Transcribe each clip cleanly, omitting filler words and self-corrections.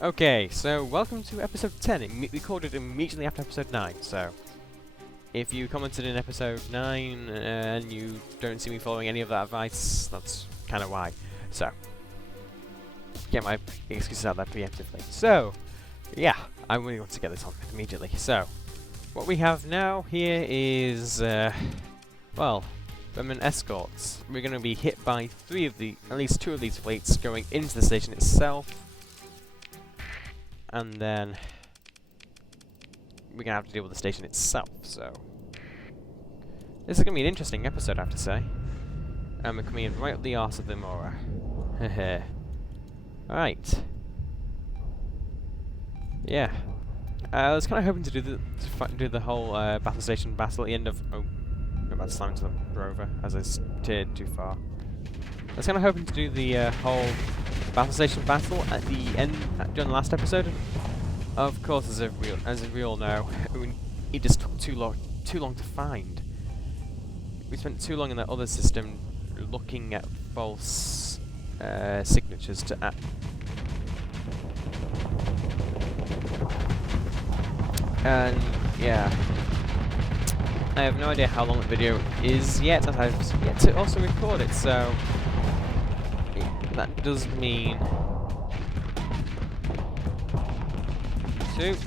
Okay, so welcome to episode 10, recorded immediately after episode 9, so if you commented in episode 9 and you don't see me following any of that advice, that's kind of why. So, get my excuses out there preemptively. So, yeah, I really want to get this on immediately. So, what we have now here is, well, Remnant escorts. We're going to be hit by at least two of these fleets going into the station itself. And then we're going to have to deal with the station itself, so this is going to be an interesting episode, I have to say. And we're coming in right up the arse of the Mora. Hehe. Alright. Yeah. I was kind of hoping to do the whole Battlestation battle at the end of... Oh, I'm about to slam into the rover as I steered too far. I was kind of hoping to do the whole Battlestation battle at the end during the last episode. Of course, as we all know, it just took too long to find. We spent too long in that other system looking at false signatures to act. And yeah, I have no idea how long the video is yet, as I've yet to also record it. So that does mean Group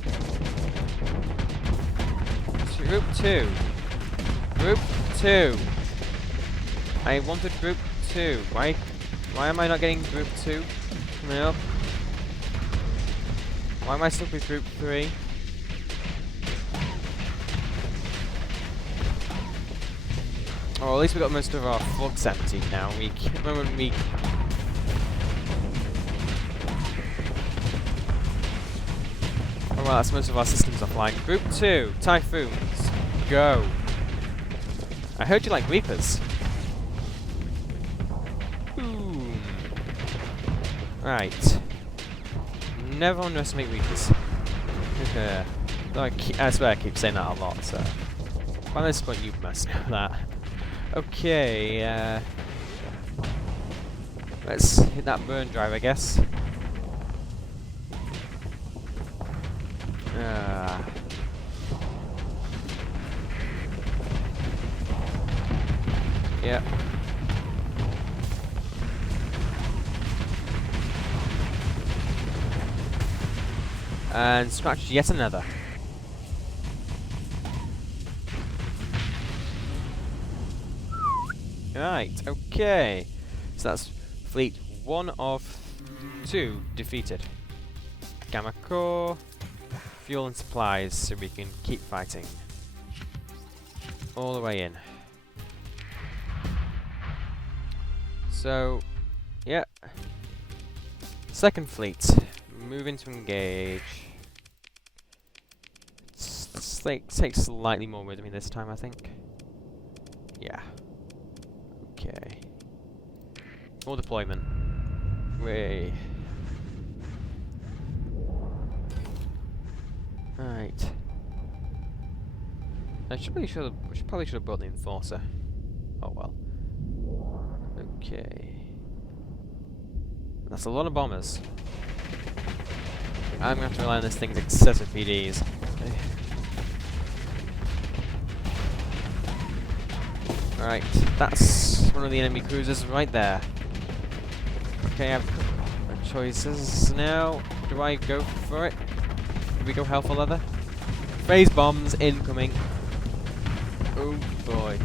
2. I wanted Group 2. Why am I not getting Group 2 coming up? Why am I stuck with Group 3? Or at least we got most of our flux empty now. Remember when we... Oh well, that's most of our systems offline. Group 2, Typhoons, go. I heard you like Reapers. Boom. Right. Never underestimate Reapers. I swear I keep saying that a lot, so... By this point you must know that. Okay, let's hit that burn drive, I guess. Yeah. And scratch yet another. Right, okay. So that's fleet 1 of 2 defeated. Gamma core, fuel and supplies so we can keep fighting. All the way in. So, yeah. Second fleet, moving to engage. Take slightly more with me this time, I think. Yeah. Okay. Full deployment. Way. Right. I probably should have brought the Enforcer. Oh well. Okay. That's a lot of bombers. I'm gonna have to rely on this thing's excessive PDs. Okay. Alright, that's one of the enemy cruisers right there. Okay, I have a couple of choices now. Do I go for it? Do we go hell for leather? Phase bombs incoming. Oh boy.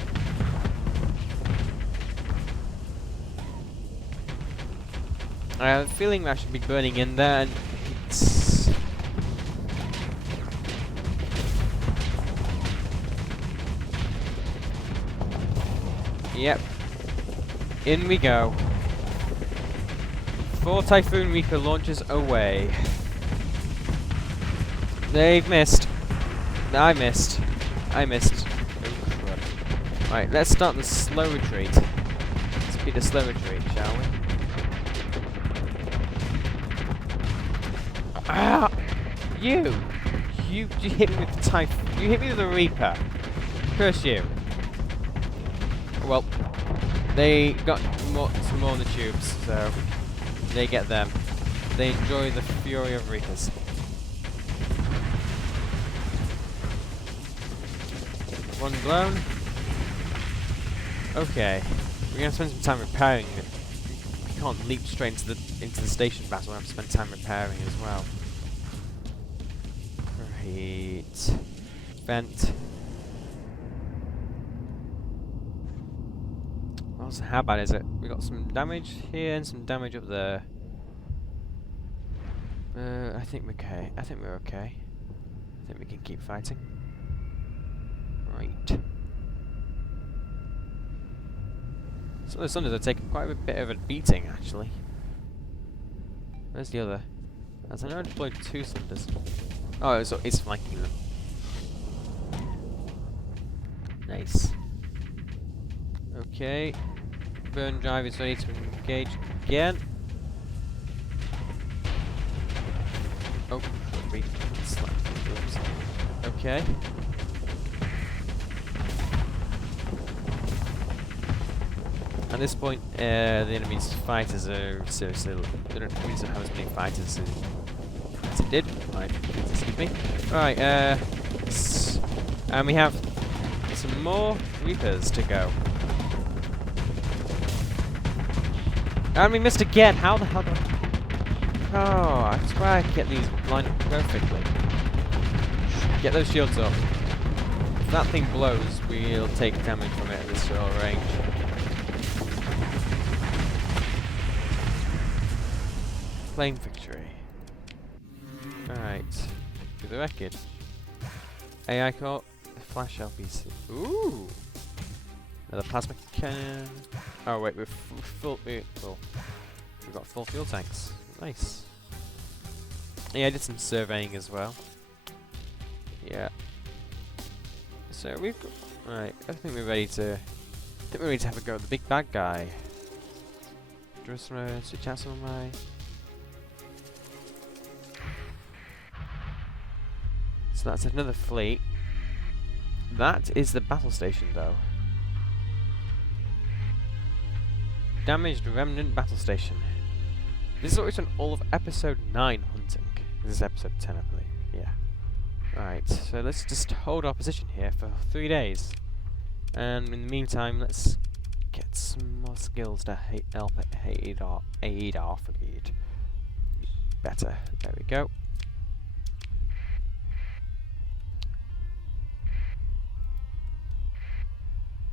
I have a feeling I should be burning in there, and it's... Yep. In we go. 4 Typhoon Reaper launches away. They've missed. I missed. Oh, crud. Right, let's start the slow retreat. Let's be the slow retreat, shall we? Ah! You hit me with the Typhoon. You hit me with the Reaper. Curse you. Well, they got some more in the tubes, so they get them. They enjoy the fury of Reapers. One blown. Okay, we're gonna spend some time repairing it. We can't leap straight into the station battle. We have to spend time repairing as well. Right. Vent. How bad is it? We got some damage here and some damage up there. I think we're okay. I think we're okay. I think we can keep fighting. Right. Some of the Sunders are taking quite a bit of a beating, actually. Where's the other? As I know I deployed 2 Sunders. Oh, it's flanking them. Nice. Okay. Burn drive is ready to engage again. Oh, okay. At this point, the enemy's fighters are seriously. They don't have as many fighters as it did. Right, excuse me. Right, and we have some more Reapers to go. And we missed again! How the hell did Oh, I swear I can get these lined up perfectly. Get those shields up. If that thing blows, we'll take damage from it at this short range. Plane victory. Alright. Do the record. AI core, flash LPC. Ooh! Another plasma cannon. Oh wait, we've got full fuel tanks. Nice. Yeah, I did some surveying as well. Yeah. So we've got right. I think we're ready to. Have a go at the big bad guy. Just wanna switch out some of my. So that's another fleet. That is the Battlestation, though. Damaged Remnant Battlestation. This is what we've done all of episode 9 hunting. This is episode 10, I believe. Yeah. Right, so let's just hold our position here for 3 days. And in the meantime, let's get some more skills to aid our fleet. Better. There we go.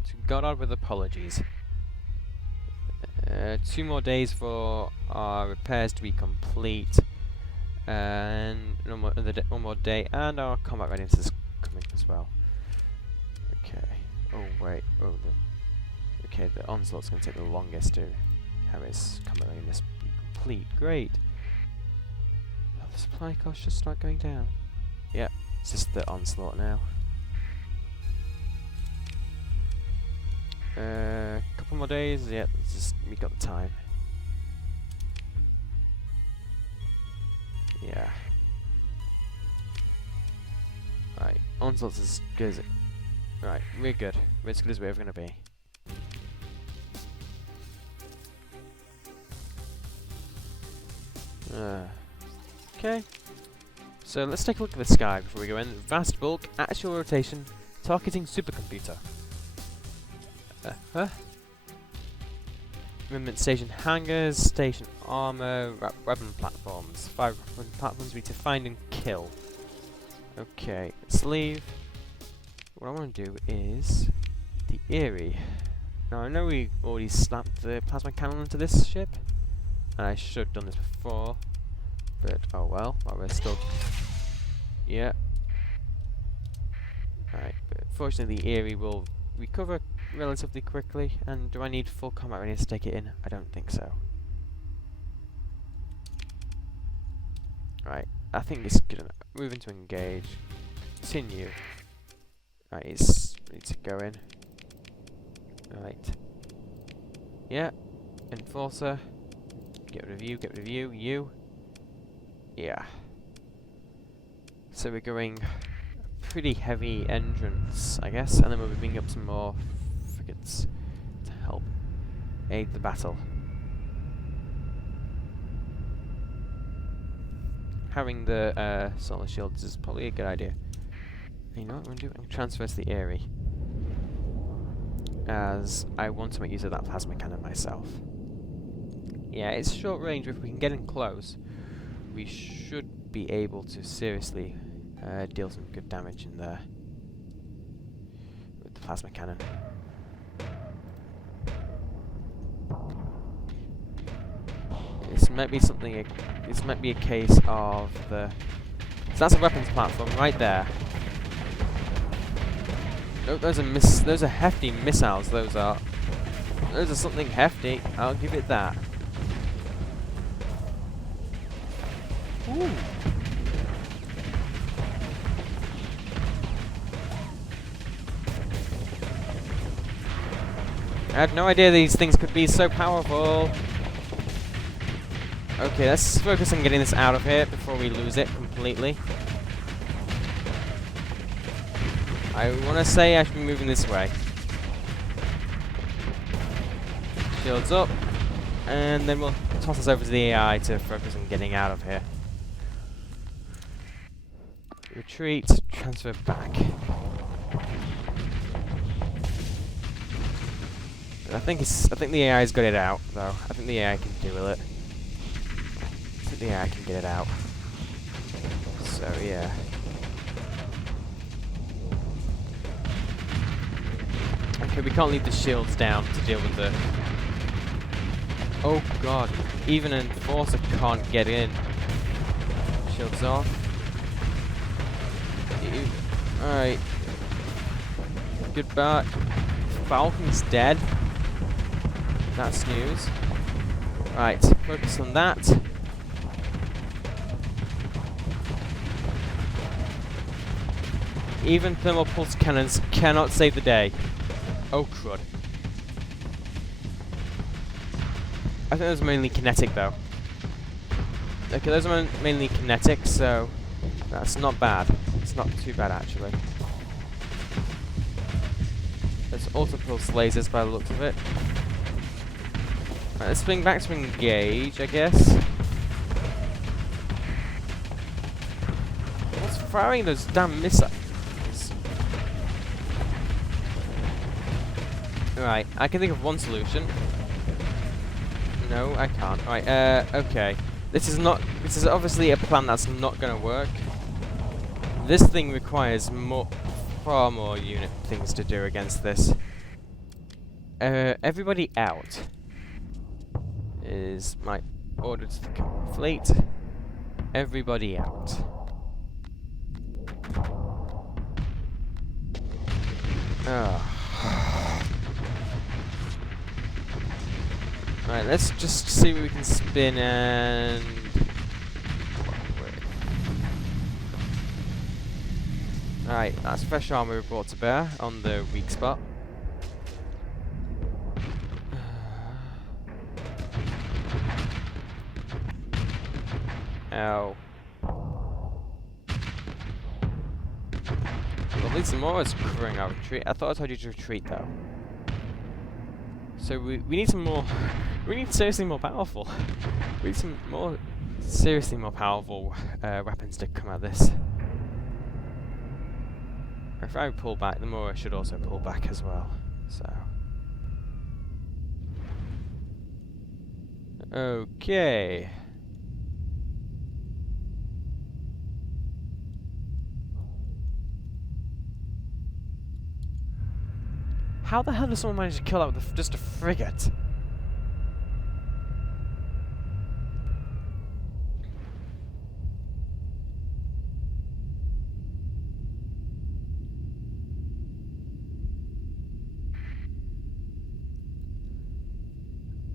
To Goddard with apologies. 2 more days for our repairs to be complete, and one more day, and our combat readiness is coming as well. Okay. Oh wait. Okay, the onslaught's going to take the longest to have its combat readiness be complete. Great. Oh, the supply costs just start going down. Yeah, it's just the onslaught now. Couple more days, yeah, we got the time. Yeah. Right, onslaught's as good as it. Right, we're good. We're as good as we're ever gonna be. Okay. So let's take a look at the sky before we go in. Vast bulk, actual rotation, targeting supercomputer. Remnant station hangars, station armor, weapon platforms. 5 weapon platforms we need to find and kill. Okay, let's leave. What I want to do is the Eerie. Now I know we already slapped the plasma cannon into this ship, and I should have done this before, but oh well. While we're still, yeah. Right, but fortunately the Eerie will recover relatively quickly. And do I need full combat readiness to take it in? I don't think so. Right, I think it's good enough. Moving to engage. Continue. Right, it's ready to go in. Right. Yeah. Enforcer. Get rid of you, get rid of you, you. Yeah. So we're going pretty heavy entrance, I guess, and then we'll be bringing up some more frigates to help aid the battle. having the solar shields is probably a good idea. You know what I'm going to do? I'm going to transfer to the Eyrie, as I want to make use of that plasma cannon myself. Yeah, it's short range, but if we can get in close, we should be able to seriously deal some good damage in there with the plasma cannon. This might be something. This might be a case of the. So that's a weapons platform right there. Oh, those are hefty missiles. Those are something hefty. I'll give it that. Ooh. I had no idea these things could be so powerful. Okay, let's focus on getting this out of here before we lose it completely. I want to say I should be moving this way. Shields up, and then we'll toss us over to the AI to focus on getting out of here. Retreat, transfer back. I think the AI's got it out, though. I think the AI can deal with it. I think the AI can get it out. So yeah. Okay, we can't leave the shields down to deal with the. Oh god! Even an enforcer can't get in. Shields off. Alright. Goodbye. Falcon's dead. That's news. Right, focus on that. Even thermal pulse cannons cannot save the day. Oh crud. I think those are mainly kinetic though. Okay, those are mainly kinetic, so that's not bad. It's not too bad actually. There's auto pulse lasers by the looks of it. Right, let's swing back to engage, I guess. What's firing those damn missiles? Right, I can think of one solution. No, I can't. Right, okay. This is obviously a plan that's not gonna work. This thing requires far more unit things to do against this. Everybody out is my order to the fleet. Everybody out. Alright, let's just see what we can spin and. Alright, that's fresh armor we brought to bear on the weak spot. Ow. Well, at least some more is covering our retreat. I thought I told you to retreat though. So we need some more. We need seriously more powerful. We need some more seriously more powerful weapons to come out of this. If I pull back, the more I should also pull back as well. So. Okay. How the hell does someone manage to kill that with just a frigate?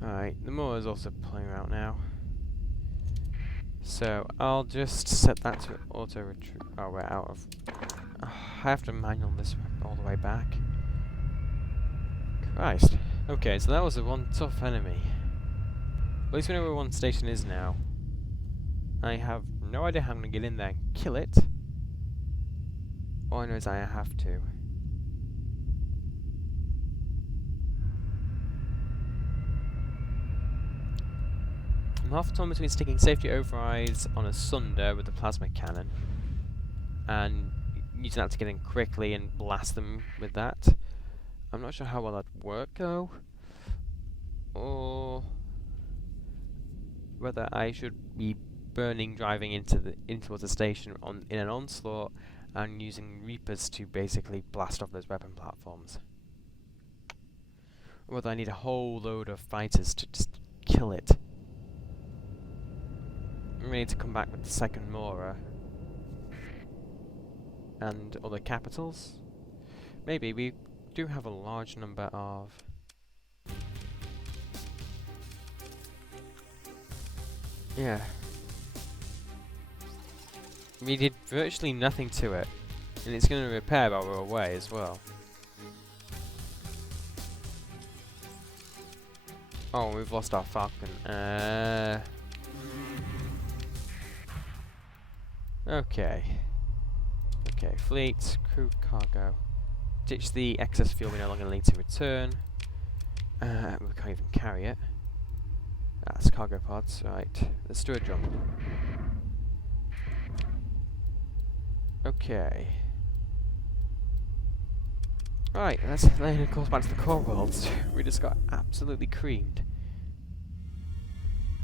Alright, the Moor is also playing out now. So I'll just set that to auto retreat. Oh, we're out of. I have to manual this all the way back. Christ. Okay, so that was one tough enemy. At least we know where one station is now. I have no idea how I'm going to get in there and kill it. All I know is I have to. I'm half torn between sticking safety overrides on a Sunder with the plasma cannon and using that to get in quickly and blast them with that. I'm not sure how well that'd work though, or whether I should be driving in towards the station in an onslaught and using Reapers to basically blast off those weapon platforms. Or whether I need a whole load of fighters to just kill it. We need to come back with the second Mora and other capitals. Maybe we do have a large number of we did virtually nothing to it, and it's going to repair while we're away as well. Oh, we've lost our Falcon. Okay. Okay, fleet, crew, cargo. Ditch the excess fuel we no longer need to return. We can't even carry it. That's cargo pods, right. Let's do a jump. Okay. Right, let's then of course back to the core worlds. We just got absolutely creamed.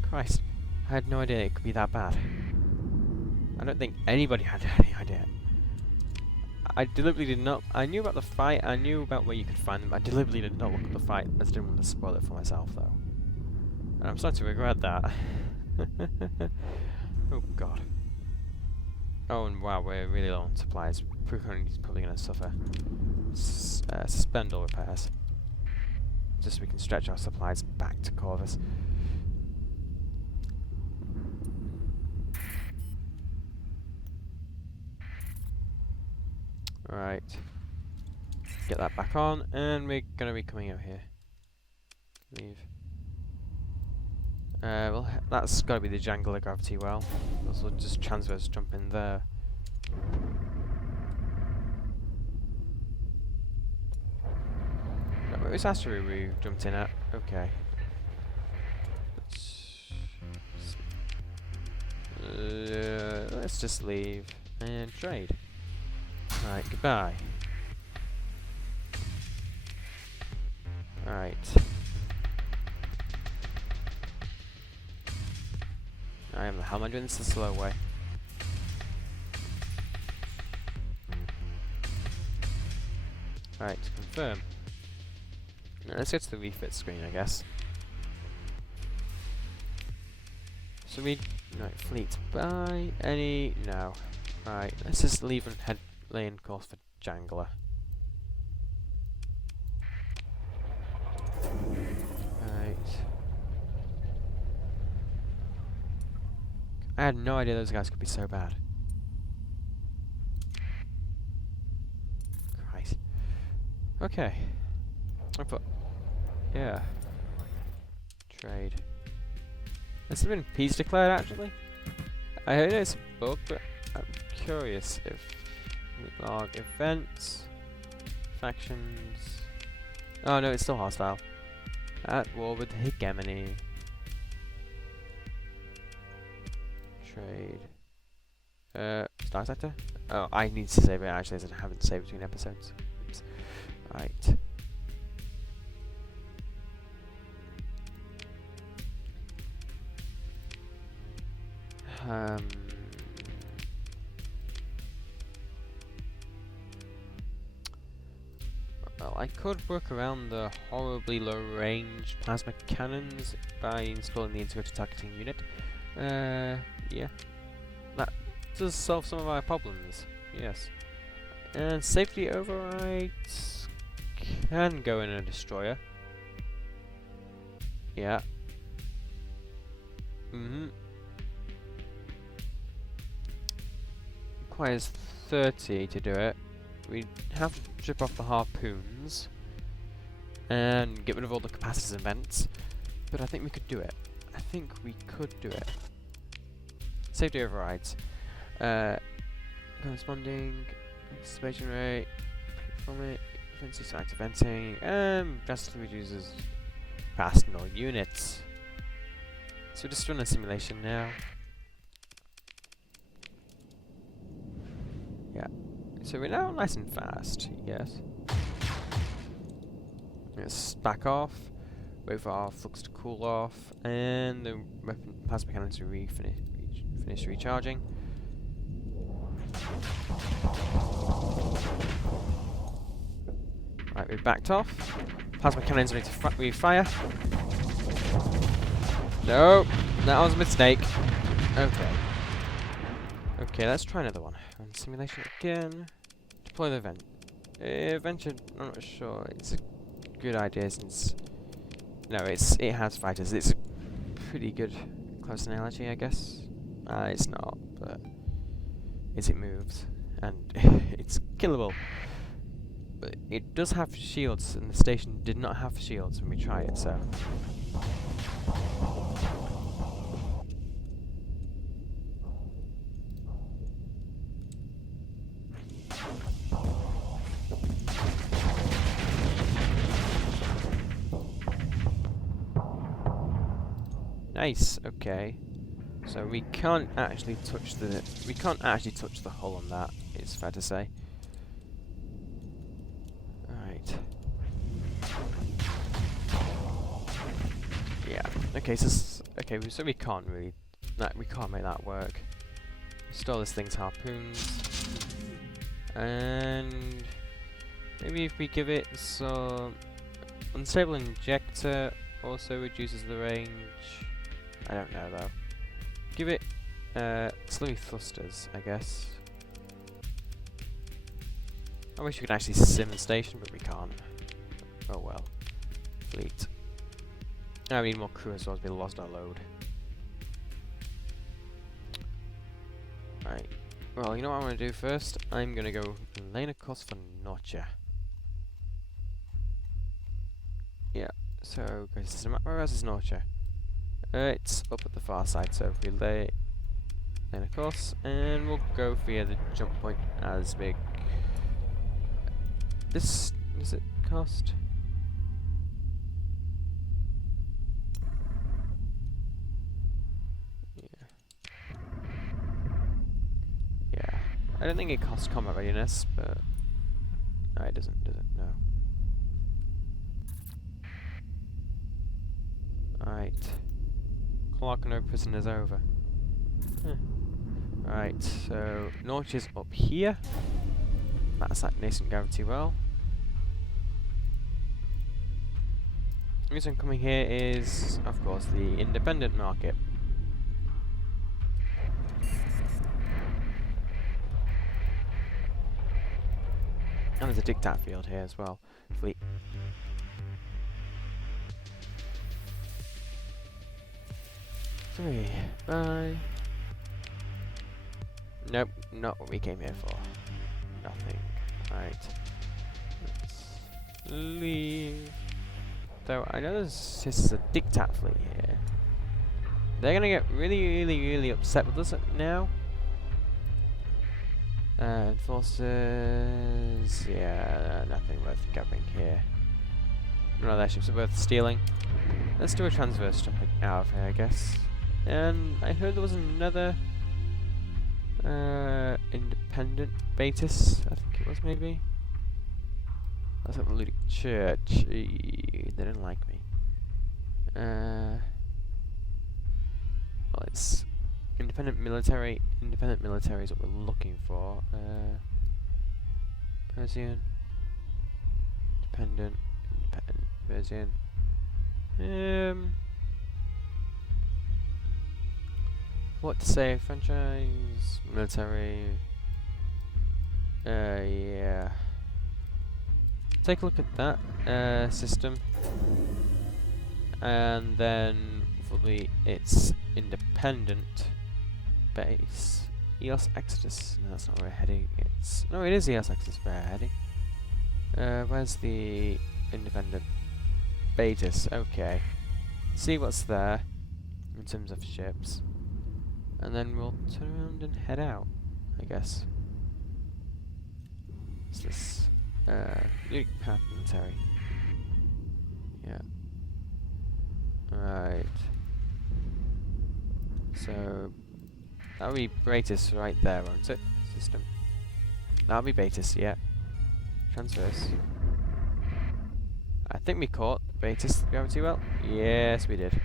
Christ, I had no idea it could be that bad. I don't think anybody had any idea. I deliberately did not. I knew about the fight, I knew about where you could find them. I deliberately did not look at the fight, as I didn't want to spoil it for myself though. And I'm starting to regret that. Oh god. Oh, and wow, we're really low on supplies. Is probably going to suffer. Suspend all repairs. Just so we can stretch our supplies back to Corvus. Alright. Get that back on, and we're going to be coming out here. Leave. Well, that's got to be the Jangler gravity well. Also just transverse jump in there. Which asteroid we jumped in at? Okay. Let's just leave and trade. Alright, goodbye. Alright. How am I doing this the slow way? Alright, confirm. Now let's get to the refit screen, I guess. So we fleet by any no. Right, let's just leave and lay in course for Jangler. Right. I had no idea those guys could be so bad. Christ. Okay. Yeah. Trade. Has there been peace declared actually? I heard it's a bug, but I'm curious if log events, factions. Oh no, it's still hostile. At war with hegemony. Trade. StarSector? Oh, I need to save it actually, as I haven't saved between episodes. Oops. Right. Well, I could work around the horribly low-range plasma cannons by installing the integrated targeting unit. Yeah. That does solve some of our problems, yes. And safety overrides can go in a destroyer. Yeah. Requires 30 to do it. We have to strip off the harpoons and get rid of all the capacitors and vents, but I think we could do it. I think we could do it. Safety overrides. Corresponding anticipation rate from it. Defensive active venting. Drastically reduces fastenal units. So just run a simulation now. Yeah. So we're now nice and fast, yes. Let's back off, wait for our flux to cool off, and the weapon plasma cannon to finish recharging. Right, we've backed off. Plasma cannons ready to refire. No, that was a mistake. Okay. Okay, let's try another one. Run simulation again. Deploy the vent. Venture, I'm not sure. It's a good idea since... No, it has fighters. It's a pretty good close analogy, I guess. It's not, but... it moves. And it's killable. But it does have shields, and the station did not have shields when we tried it, so... Nice, okay. So we can't actually touch the hull on that, it's fair to say. Alright. Yeah. Okay, so we can't really we can't make that work. Restore this thing's harpoons. And maybe if we give it some unstable injector also reduces the range. I don't know though. Give it slowly thrusters, I guess. I wish we could actually sim the station, but we can't. Oh well. Fleet. I need more crew as well as we lost our load. Right. Well, you know what I'm going to do first? I'm going to go lane across for Norcia. Yeah. So, go system. Where else is Norcia? It's up at the far side, so if we lane across, and we'll go via the jump point as big. This does it cost? Yeah. Yeah. I don't think it costs combat readiness, but no, it doesn't, does it? No. Alright. Clock no prisoners over. Huh. Right, so Norcia's up here. That's that nascent gravity well. The reason I'm coming here is, of course, the independent market. And there's a dictat field here as well. Fleet. Three. Bye. Nope, not what we came here for. Nothing. Right. Let's leave. Though I know this is a dictat fleet here. They're gonna get really upset with us now. Enforcers. Yeah, nothing worth grabbing here. None of their ships are worth stealing. Let's do a transverse jumping out of here, I guess. And I heard there was another independent Batis, I think it was maybe. That's at the Ludic Church. They didn't like me. Well, it's independent military. Independent military is what we're looking for. Persian. Independent Persian. What to say? Franchise, military. Yeah. Take a look at that system, and then for its independent base, EOS Exodus. No, that's not where we're heading. It is EOS Exodus where we're heading. Where's the independent Batis? Okay. See what's there in terms of ships, and then we'll turn around and head out, I guess. What's this? Unique path military. Yeah. Right. So that'll be Bratis right there, won't it? System. That'll be Bratis, yeah. Transverse. I think we caught Bratis gravity well. Yes, we did.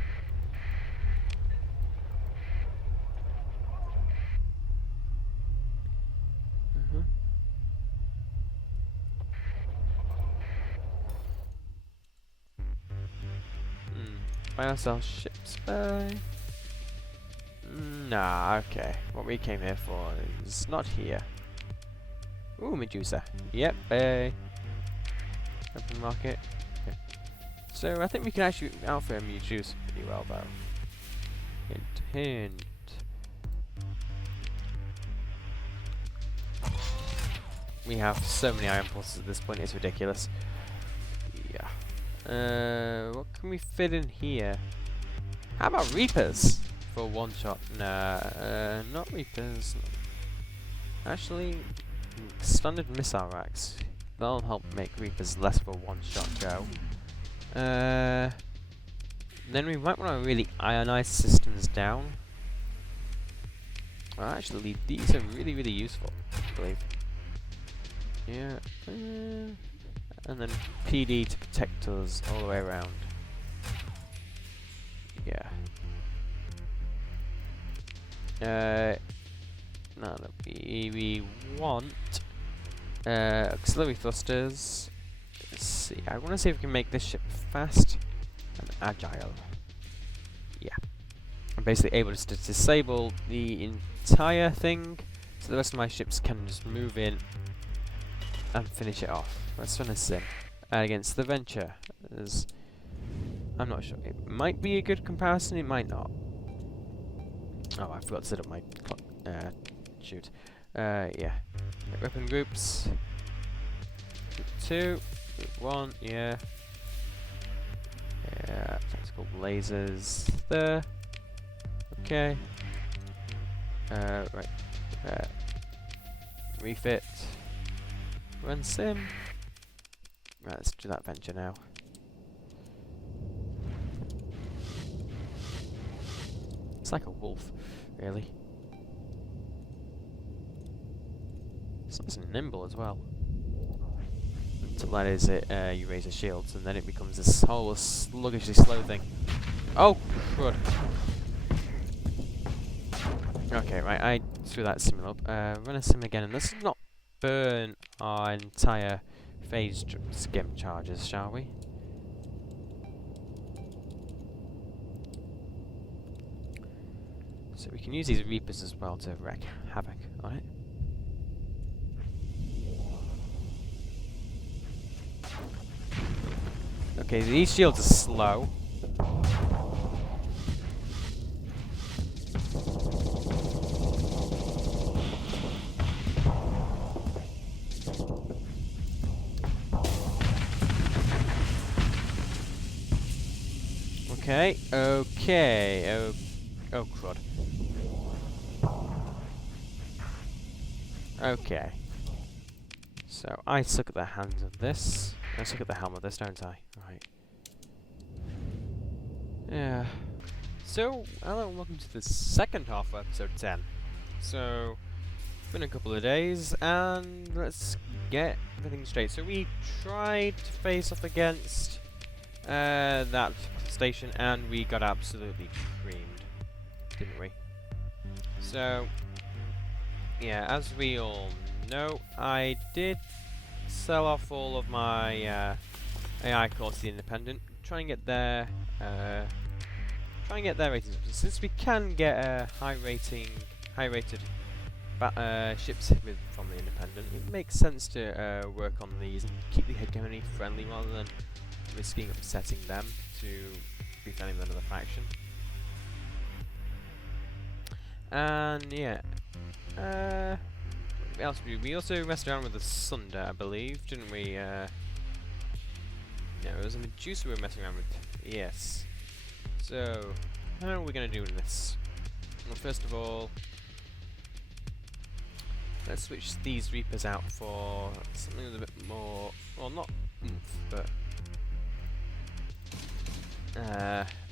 Buy ourselves ships by... Nah, okay. What we came here for is not here. Ooh, Medusa. Yep, open market. Okay. So I think we can actually outfit Medusa pretty well though. Hint, hint. We have so many iron pulses at this point, it's ridiculous. Yeah. What can we fit in here? How about Reapers? For one shot? Nah, not Reapers. Actually, standard missile racks. That'll help make Reapers less of a one-shot go. Then we might want to really ionize systems down. Well, actually, these are really, really useful, I believe. Yeah. And then PD to protect us all the way around. Yeah. No, we want auxiliary thrusters. Let's see. I want to see if we can make this ship fast and agile. Yeah. I'm basically able to disable the entire thing, so the rest of my ships can just move in and finish it off. Let's run a sim against the Venture. I'm not sure. It might be a good comparison. It might not. Oh, I forgot to set up my clock. Shoot. Yeah. Weapon groups. Group 2. Group 1. Yeah. Yeah. Tactical lasers. There. Okay. Right. Refit. Run sim. Right, let's do that Venture now. It's like a wolf, really. It's nice and nimble as well. Until that is it, you raise the shields, and then it becomes this whole sluggishly slow thing. Oh, crud. Okay, right, I threw that sim up. Run a sim again, and let's not burn our entire phase skim charges, shall we? So we can use these Reapers as well to wreak havoc on it. Okay, these shields are slow. Okay, okay, oh crud. Okay. So, I suck at the hands of this. I suck at the helm of this, don't I? Right. Yeah. So, hello and welcome to the second half of episode 10. So, it's been a couple of days, and let's get everything straight. So, we tried to face off against that station, and we got absolutely creamed, didn't we? So, yeah, as we all know, I did sell off all of my AI cores to the Independent, try and get their ratings up. Since we can get high-rated ships from the Independent, it makes sense to work on these and keep the hegemony friendly rather than risking upsetting them to be friendly with another faction. And yeah, what else did we do? We also messed around with the Sunder, I believe, didn't we? No, it was a Medusa we were messing around with. Yes. So, how are we going to do this? Well, first of all, let's switch these Reapers out for something with a bit more, well, not oomph, but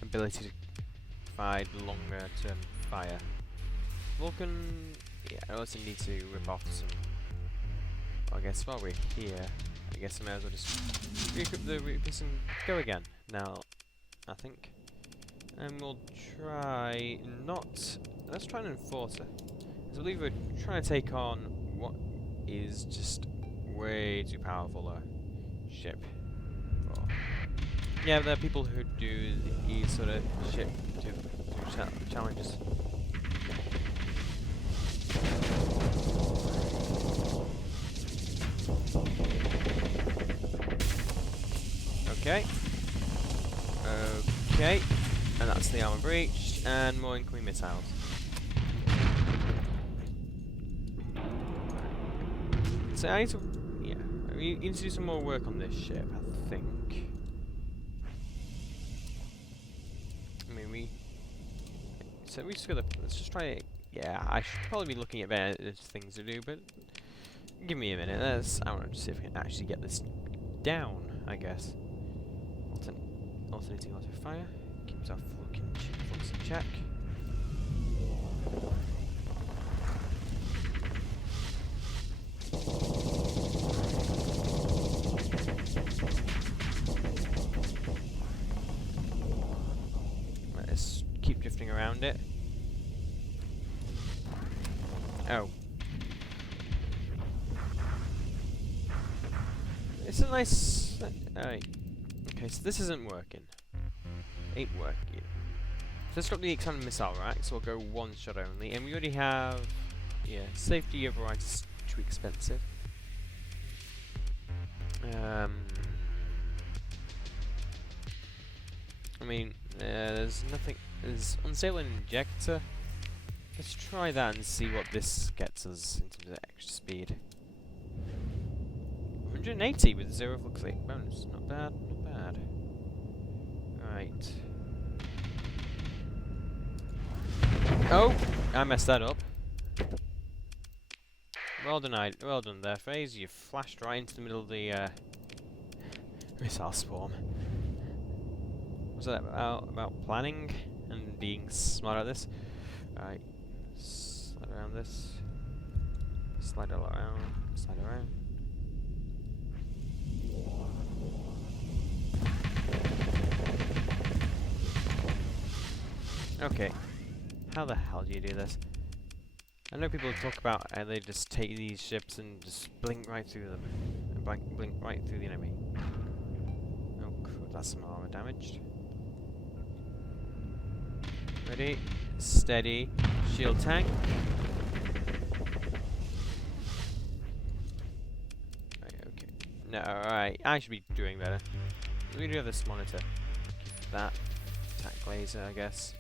ability to provide longer term fire. Vulcan, yeah, I also need to rip off some. Well, I guess while we're here, I guess I may as well just re-equip the reapers and go again. Now, I think. And we'll try not. Let's try an enforcer. I believe we're trying to take on what is just way too powerful a ship. Yeah, there are people who do these sort of ship challenges. Okay. Okay. And that's the armor breached, and more incoming missiles. So I need to, yeah, we need to do some more work on this ship, I think. I mean, so we just gotta, let's just try it. Yeah, I should probably be looking at better things to do, but give me a minute. I want to see if we can actually get this down, I guess. Alternating auto fire. Keeps our flux in check. Let's keep drifting around it. Oh. It's a nice. Alright. Okay, so this isn't working. Ain't working. So let's drop the 800 missile rack, so we'll go one shot only. And we already have. Yeah, safety overrides is too expensive. I mean, there's nothing. There's unstable injector. Let's try that and see what this gets us in terms of extra speed. 180 with 0 flux rate bonus. Not bad, not bad. Right. Oh! I messed that up. Well done there, FaZe. You flashed right into the middle of the missile swarm. Was that about planning and being smart at this? Right. Slide around this. Slide all around. Slide around. Okay. How the hell do you do this? I know people talk about how they just take these ships and just blink right through them. And blink right through the enemy. Oh, that's some armor damaged. Ready, steady, shield tank. Right, okay. No, alright, I should be doing better. We do have this monitor. Keep that. Attack laser, I guess.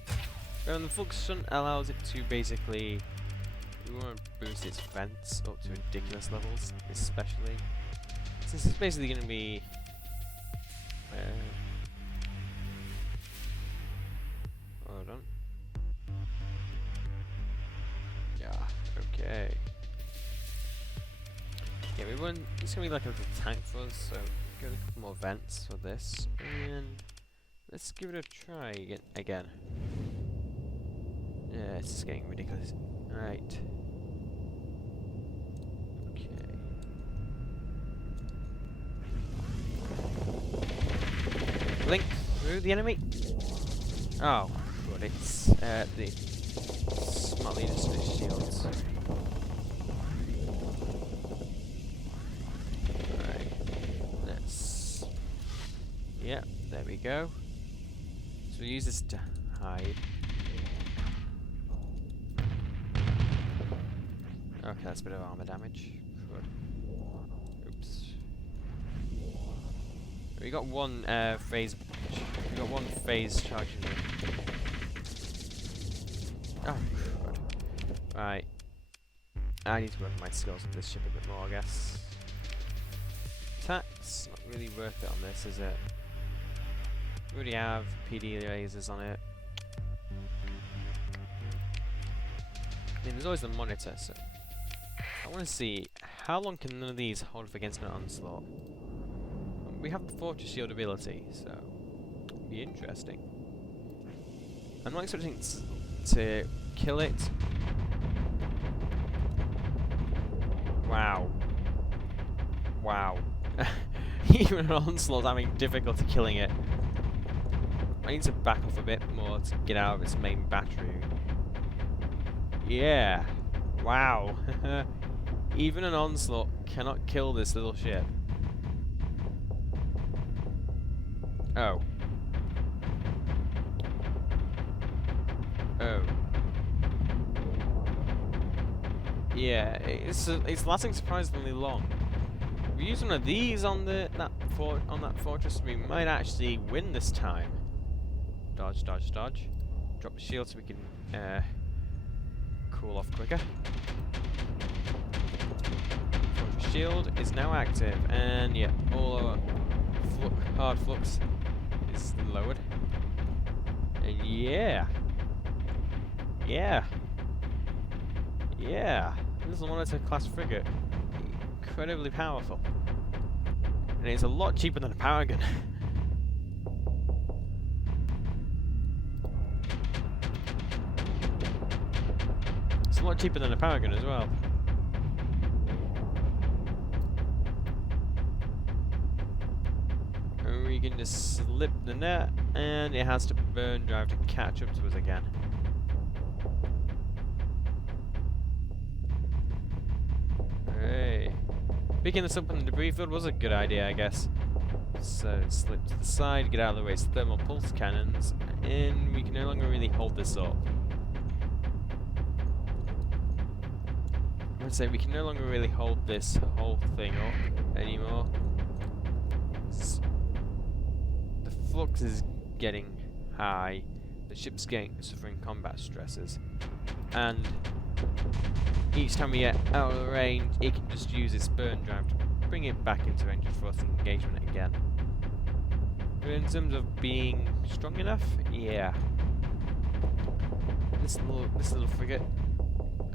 And the function allows it to basically. We want to boost its vents up to ridiculous levels, especially since it's basically going to be. Hold on. Yeah. Okay. Yeah, we want. It's going to be like a little tank for us, so get a couple more vents for this, and let's give it a try again. Yeah, it's getting ridiculous. Alright. Okay. Blink through the enemy. Oh, good. It's the smart leader's shields. Alright. Let's. Yeah, there we go. So we use this to hide. Okay, that's a bit of armor damage. Good. Oops. We got one phase. We got one phase charging there. Oh, good. Right. I need to work on my skills with this ship a bit more, I guess. Attacks, not really worth it on this, is it? We already have PD lasers on it. I mean, there's always the monitor, so. I want to see, how long can none of these hold up against an onslaught? We have the Fortress Shield ability, so it'll be interesting. I'm not expecting to kill it. Wow. Wow. Even an onslaught's having difficulty killing it. I need to back off a bit more to get out of its main battery. Yeah. Wow. Even an onslaught cannot kill this little ship. Oh. Oh. Yeah, it's lasting surprisingly long. If we use one of these on that fortress, we might actually win this time. Dodge, dodge, dodge. Drop the shield so we can cool off quicker. Fortress shield is now active, and yeah, all our hard flux is lowered. And yeah. Yeah. Yeah. This is a monitor class frigate. Incredibly powerful. And it's a lot cheaper than a power gun. It's a lot cheaper than a power gun as well. And we can just slip the net, and it has to burn drive to catch up to us again. Hey. Picking this up in the debris field was a good idea, I guess. So slip to the side, get out of the way, it's thermal pulse cannons, and we can no longer really hold this up. I would say we can no longer really hold this whole thing up anymore. The flux is getting high, the ship's suffering combat stresses, and each time we get out of the range, it can just use its burn drive to bring it back into range for us engagement again. But in terms of being strong enough, yeah. This little frigate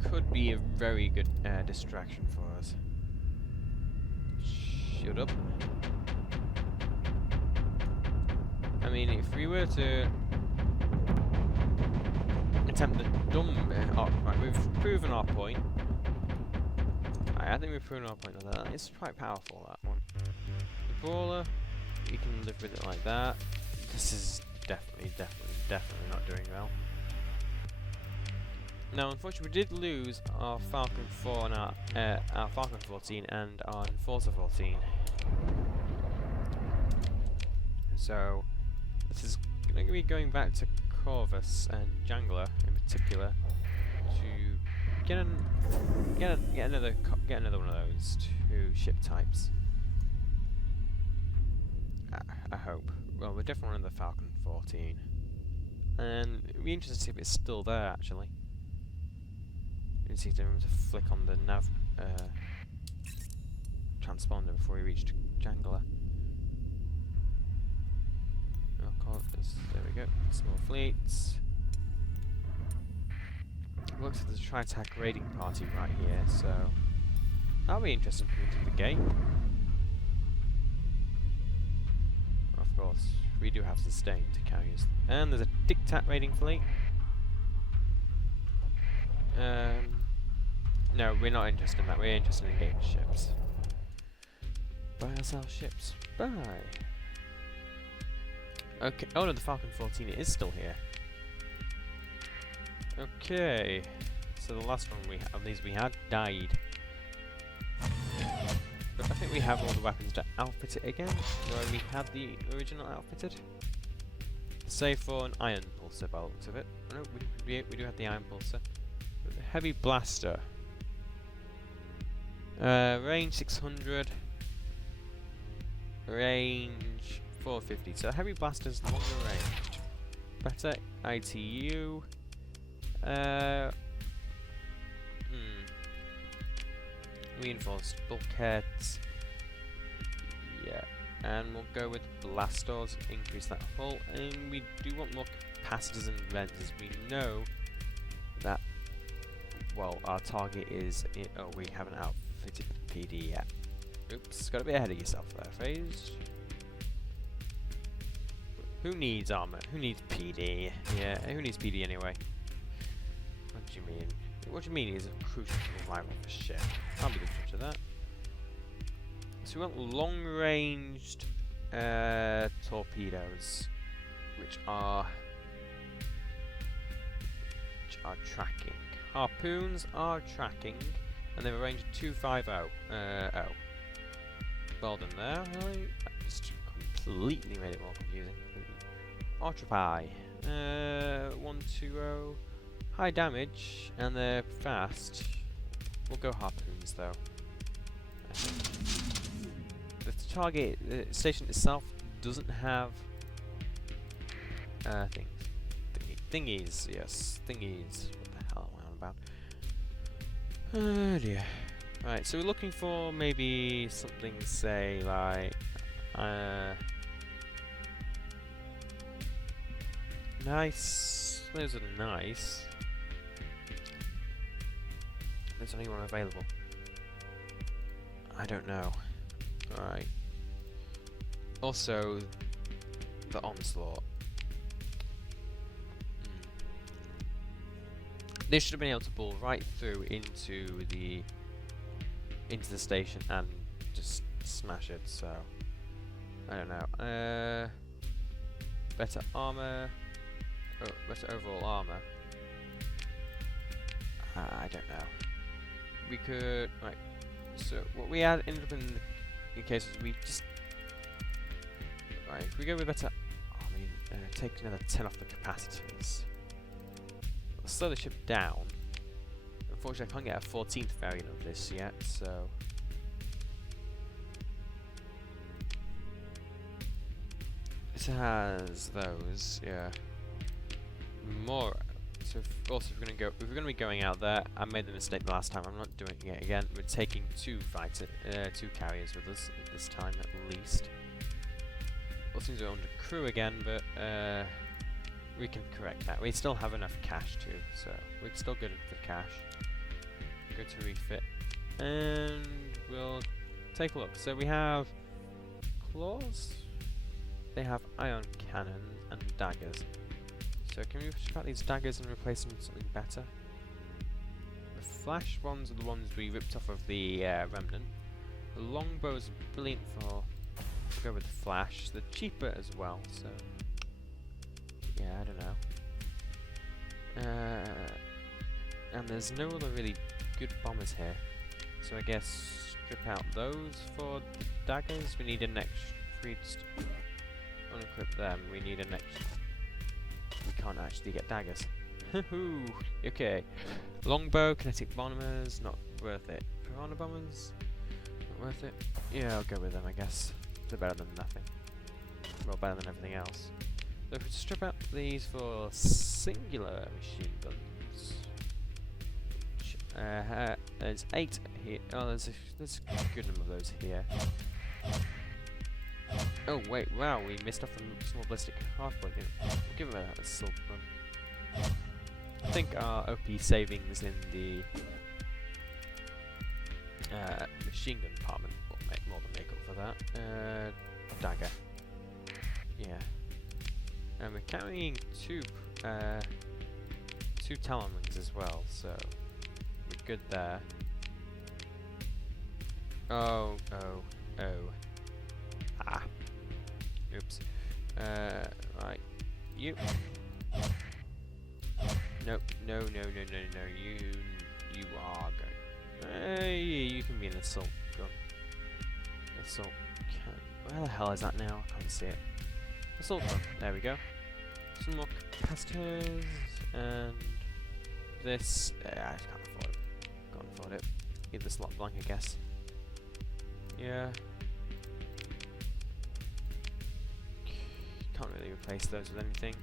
could be a very good distraction for us. Shut up. I mean, if we were to attempt the dumb bit, right, we've proven our point. I think we've proven our point on that. It's quite powerful, that one. The brawler, we can live with it like that. This is definitely not doing well. Now, unfortunately, we did lose our Falcon 4 and our Falcon 14 and our Enforcer 14. So, this is going to be going back to Corvus and Jangler in particular to get another one of those two ship types. I hope. Well, we're definitely on the Falcon 14, and it'd be interesting to see if it's still there actually. You can see to flick on the nav transponder before we reached Jangler. There we go. Small fleets. Looks like there's a tri-attack raiding party right here, so that'll be interesting coming to the gate. Of course, we do have sustain to carry us. And there's a dictat raiding fleet. No, we're not interested in that. We're interested in getting ships. Buy ourselves ships. Bye. Okay. Oh no, the Falcon 14 is still here. Okay. So the last one of these we had died. But I think we have all the weapons to outfit it again, where we had the original outfitted. Save for an iron pulsar by the looks of it. No, we do have the iron pulsar. But the heavy blaster. Range 600. Range 450. So heavy blaster's longer range. Better ITU. Reinforced bulkheads. Yeah. And we'll go with blasters, increase that hull, and we do want more capacitors and vents, as we know that, well, our target is, oh, we haven't outfitted PD yet. Oops, gotta be ahead of yourself there, Phase. Who needs armor? Who needs PD? Yeah, who needs PD anyway? What do you mean? What do you mean he's a crucial survival for ship? Can't be the touch of that. So we want long-ranged torpedoes, which are tracking. Harpoons are tracking, and they've a range of 250. Well done there. Really? That just completely made it more confusing. Ultrapie, 120. High damage, and they're fast. We'll go harpoons though. The target station itself doesn't have thingies. Yes, thingies. What the hell am I on about? Oh dear. Right, so we're looking for maybe something, say like nice. Those are nice. There's only one available. I don't know. Alright. Also, the onslaught. They should have been able to ball right through into the station and just smash it. So I don't know. Better armor. Oh, better overall armor. I don't know. We could so what we had ended up in case we just if we go with better take another 10 off the capacitors. We'll slow the ship down. Unfortunately I can't get a 14th variant of this yet, so it has those, yeah. More. So if we're gonna be going out there, I made the mistake the last time. I'm not doing it again. We're taking two carriers with us at this time at least. All things are under crew again, but we can correct that. We still have enough cash too, so we're still good at the cash. Go to refit, and we'll take a look. So we have claws. They have ion cannons and daggers. So can we strip out these daggers and replace them with something better? The flash ones are the ones we ripped off of the Remnant. The longbows are brilliant for go with the flash. They're cheaper as well, so yeah, I don't know. And there's no other really good bombers here, so I guess strip out those for the daggers. We need an extra. If we just unequip them, we need an extra. We can't actually get daggers. Okay. Longbow, kinetic bombers, not worth it. Piranha bombers, not worth it. Yeah, I'll go with them, I guess. They're better than nothing. Well, better than everything else. So if we strip out these for singular machine guns. There's 8 here. Oh, there's a good number of those here. Oh wait, wow, we missed off the small ballistic hardpoint. We'll give it a assault run. I think our OP savings in the machine gun department will more than make up for that. Dagger. Yeah. And we're carrying two Talon wings as well, so we're good there. Oh. Ah. Oops. Right. You. Nope. No. You are going. Hey, you can be an assault gun. Assault cannon. Where the hell is that now? I can't see it. Assault gun. There we go. Some more capacitors and this. I can't afford it. Can't afford it. Leave the slot blank, I guess. Yeah. Can't really replace those with anything.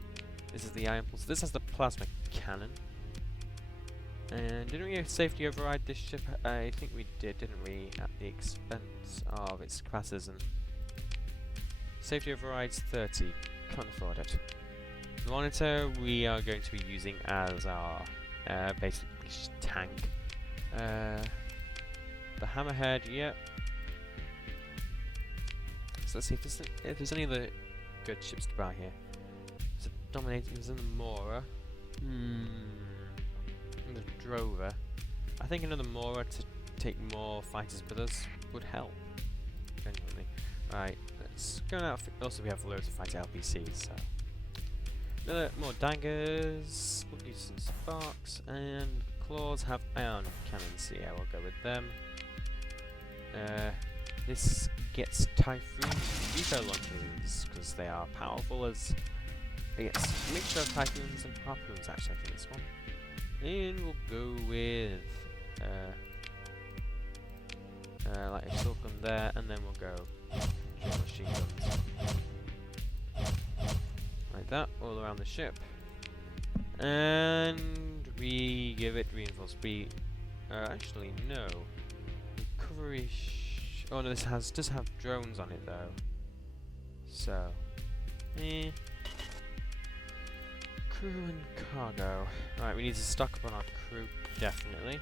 This is the ion pulse. This has the plasma cannon. And didn't we safety override this ship? I think we did, didn't we? At the expense of its capacitors and safety overrides 30. Can't afford it. The monitor we are going to be using as our basic tank. The hammerhead, yep. So let's see if there's any other good ships to buy here. There's a Dominator, there's a Mora. Drover. I think another Mora to take more fighters with us would help. Genuinely. Right, let's go out. Also, we have loads of fighter LPCs, so. More daggers, we'll use some sparks, and claws have ion cannons, so yeah, we'll go with them. This gets Typhoon Eco launchers, because they are powerful as it gets a mixture of Typhoons and Harpoons, actually, I think this one. And we'll go with like a assault gun there, and then we'll go machine guns. Like that, all around the ship. And we give it reinforced speed. Actually, no. Recovery. Oh no, this does have drones on it though. So, crew and cargo. Right, we need to stock up on our crew, definitely.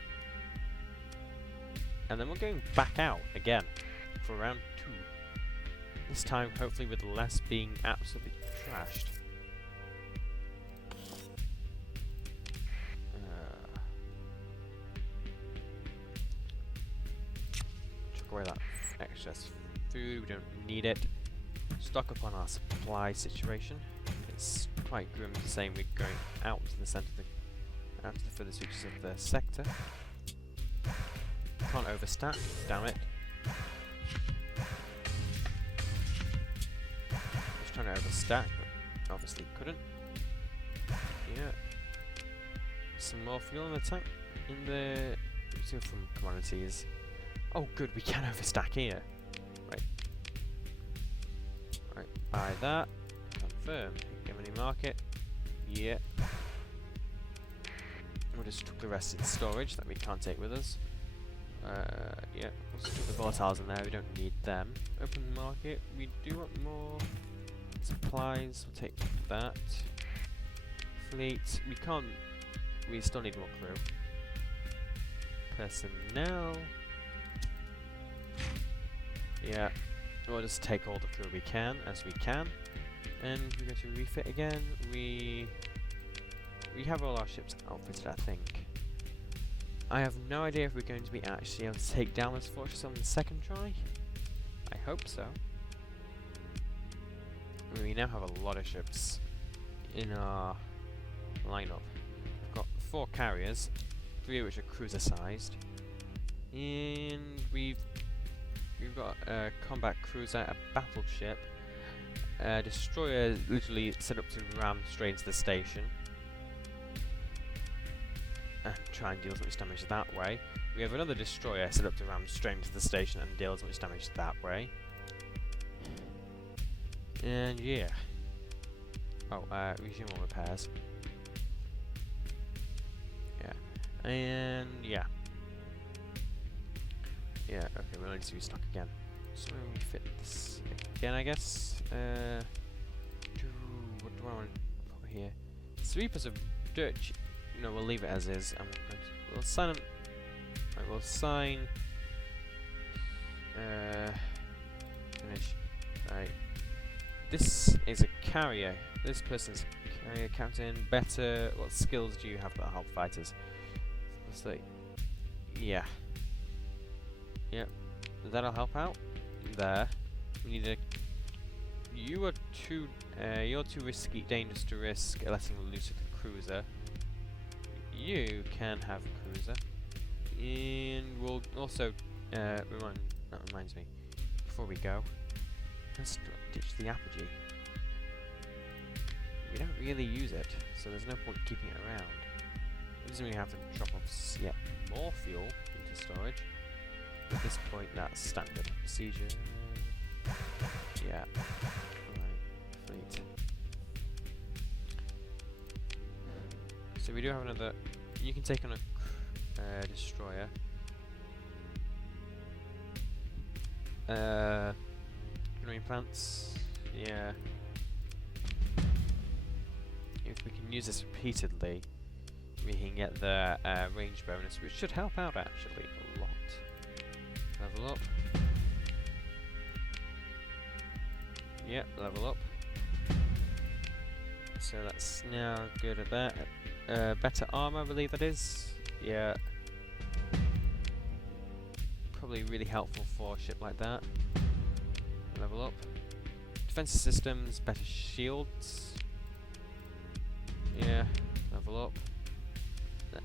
And then we're going back out again for round 2. This time, hopefully, with less being absolutely trashed. Chuck away that excess food. We don't need it. Stock up on our supply situation. It's quite grim to say we're going out to the centre of out to the furthest reaches of the sector. Can't overstack, damn it. Was trying to overstack, but obviously couldn't. Yeah. Some more fuel in the tank. In the from commodities. Oh good, we can overstack here. Right. Right, buy that. Confirm. Give any market. Yeah. We'll just took the rest in storage that we can't take with us. Yeah, we'll just put the volatiles in there, we don't need them. Open market, we do want more supplies, we'll take that. Fleet, we still need more crew. Personnel. Yeah, we'll just take all the crew we can, as we can. And we go to refit again, we have all our ships outfitted, I think. I have no idea if we're going to be actually able to take down this fortress on the second try. I hope so. We now have a lot of ships in our lineup. We've got 4 carriers, 3 of which are cruiser sized, and we've got a combat cruiser, a battleship, a destroyer literally set up to ram straight into the station. Try and deal as much damage that way. We have another destroyer set up to ram straight into the station and deal as much damage that way. And yeah. Oh, resume all repairs. Yeah. And yeah. Yeah, okay, we'll need to restock again. So we fit this again, I guess. What do I want to put here? Sweepers of dirt. No, we'll leave it as is. We'll sign them. Right, we'll sign. Finish. Right. This is a carrier. This person's a carrier captain. Better. What skills do you have that help fighters? Let's see. Yeah. Yep. That'll help out. There. We need a. You are too. You're too risky, dangerous to risk letting loose with the cruiser. You can have a cruiser, and we'll also that reminds me, before we go, let's ditch the apogee. We don't really use it, so there's no point keeping it around. It doesn't really have to drop off yet more fuel into storage. At this point, that's standard procedure. Yeah. Right. Fleet. So we do have another. You can take on a destroyer. Growing plants. Yeah. If we can use this repeatedly, we can get the range bonus, which should help out actually a lot. Level up. Yep, level up. So that's now good at that. Better armor, I believe that is. Yeah. Probably really helpful for a ship like that. Level up. Defensive systems, better shields. Yeah, level up. That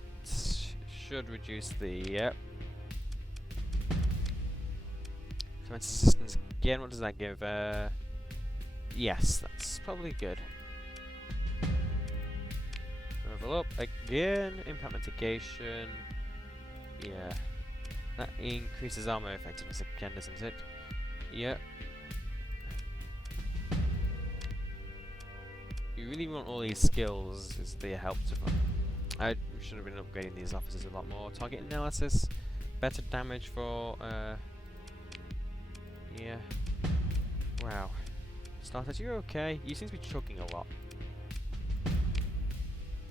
should reduce the... Yep. Defensive systems again, what does that give? Yes, that's probably good. Level up again, impact mitigation. Yeah. That increases armor effectiveness again, doesn't it? Yep. You really want all these skills as they help to them. I should have been upgrading these officers a lot more. Target analysis, better damage for yeah. Wow. Starters, you're okay. You seem to be choking a lot.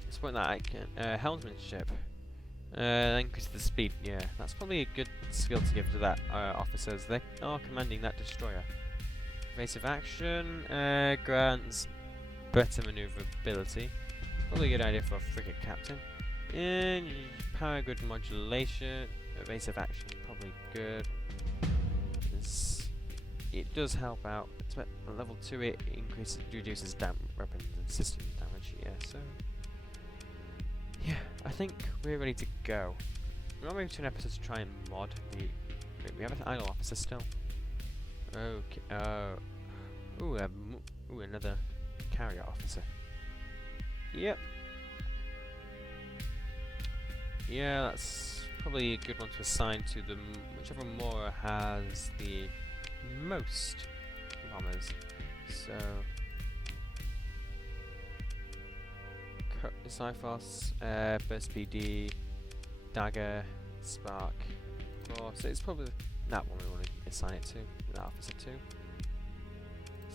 Let's point that icon. Helmsmanship. Increase the speed. Yeah, that's probably a good skill to give to that officers. They are commanding that destroyer. Evasive action grants better maneuverability. Probably a good idea for a frigate captain. And power grid modulation. Evasive action, probably good. It does help out. It's at level 2 it reduces weapons and systems damage, yeah, so... Yeah, I think we're ready to go. We're not moving to an episode to try and mod the... Wait, we have an idle officer still. Okay, ooh, another carrier officer. Yep. Yeah, that's probably a good one to assign to them. Whichever Mora has the most bombers. So Cyphos, Burst PD, Dagger, Spark. So it's probably that one we want to assign it to, that officer to.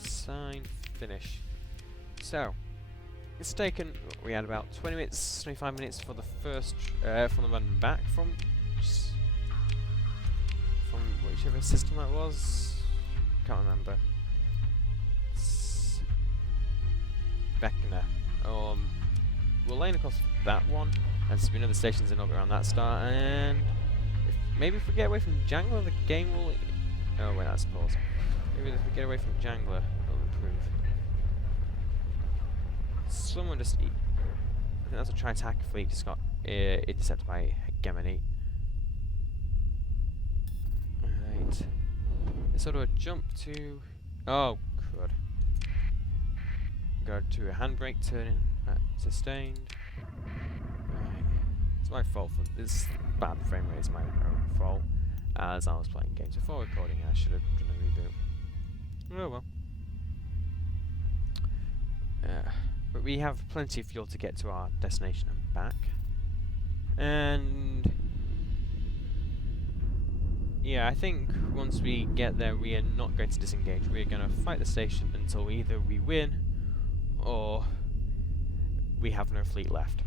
Assign, finish. So it's taken, we had about 20 minutes, 25 minutes for the first, from the run back from whichever system that was. Can't remember. Beckner. We'll lane across that one, and there's been other stations in orbit around that star, and maybe if we get away from Jangler, the game will... Oh wait, that's pause. Maybe if we get away from Jangler, it'll improve. Someone just... I think that's a tri-attack fleet just got intercepted by Hegemony. Right. Let's sort of a jump to... Oh, crud. Go to a handbrake, turning at sustained. Right. It's my fault for this bad frame rate, it's my own fault. As I was playing games before recording, I should have done a reboot. Oh well. But we have plenty of fuel to get to our destination and back. And... yeah, I think once we get there, we are not going to disengage. We are going to fight the station until either we win or we have no fleet left.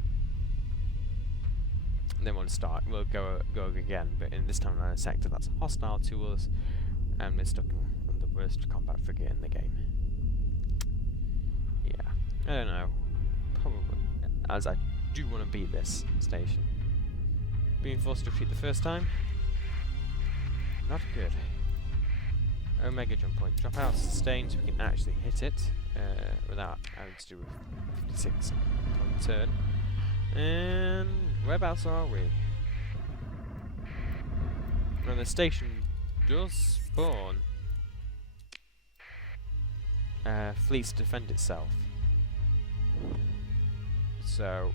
And then we'll start. We'll go again, but in this time in a sector that's hostile to us, and we're stuck on the worst combat frigate in the game. Yeah, I don't know. Probably, as I do want to beat this station. Being forced to retreat the first time. Not good. Omega jump point. Drop out, sustain, so we can actually hit it without having to do a 56 point turn. And whereabouts are we? Well, the station does spawn fleets to defend itself. So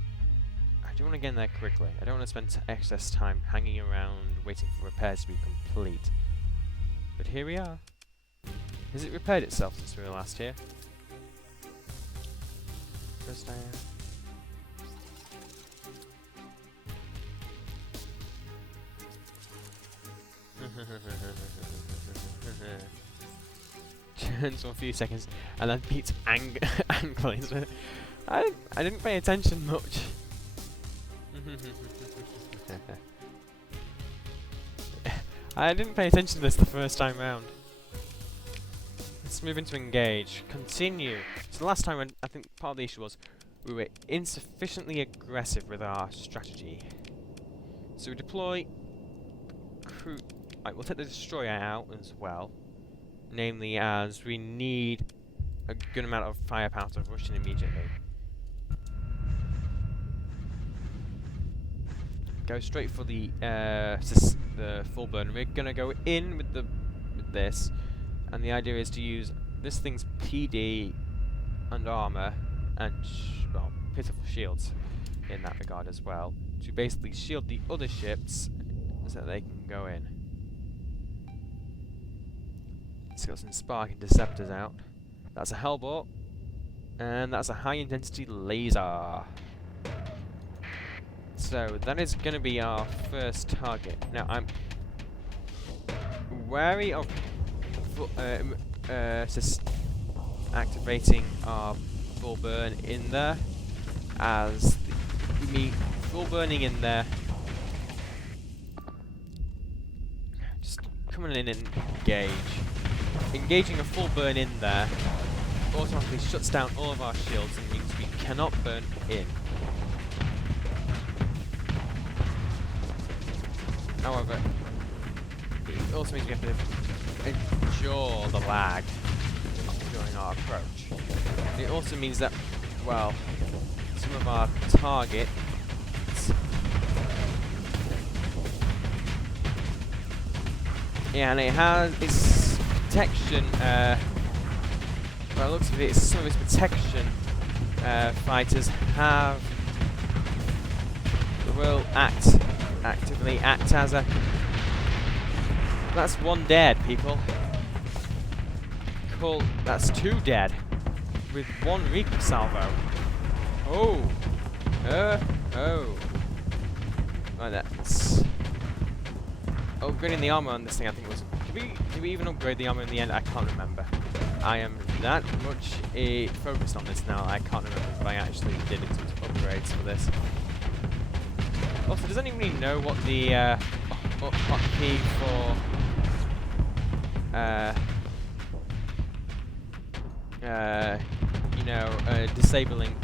I do want to get in there quickly. I don't want to spend excess time hanging around waiting for repairs to be complete. But here we are. Has it repaired itself since we were last here? First turns for a few seconds and then beats angling. I didn't pay attention much. I didn't pay attention to this the first time round. Let's move into engage. Continue. So the last time I think part of the issue was we were insufficiently aggressive with our strategy. So we deploy crew. Right, we'll take the destroyer out as well. Namely, as we need a good amount of firepower to rush in immediately. Go straight for the full burn. We're gonna go in with this, and the idea is to use this thing's PD and armor and well, pitiful shields in that regard as well, to basically shield the other ships so that they can go in. Let's get some spark interceptors out. That's a Hellbolt, and that's a high intensity laser. So that is going to be our first target. Now I'm wary of activating our full burn in there, as full burning in there. Just coming in and engaging a full burn in there automatically shuts down all of our shields and means we cannot burn in. However, it also means we have to endure the lag during our approach. It also means that, well, some of our targets and it has its protection, by the looks of it, some of its protection fighters will actively act as a... That's one dead, people. Cool, that's two dead with one Reaper salvo. Oh! Oh! Right, that's... Upgrading the armor on this thing, I think was... Did we even upgrade the armor in the end? I can't remember. I am that much focused on this now, I can't remember if I actually did it to upgrades for this. Also, does anybody know what the hotkey for disabling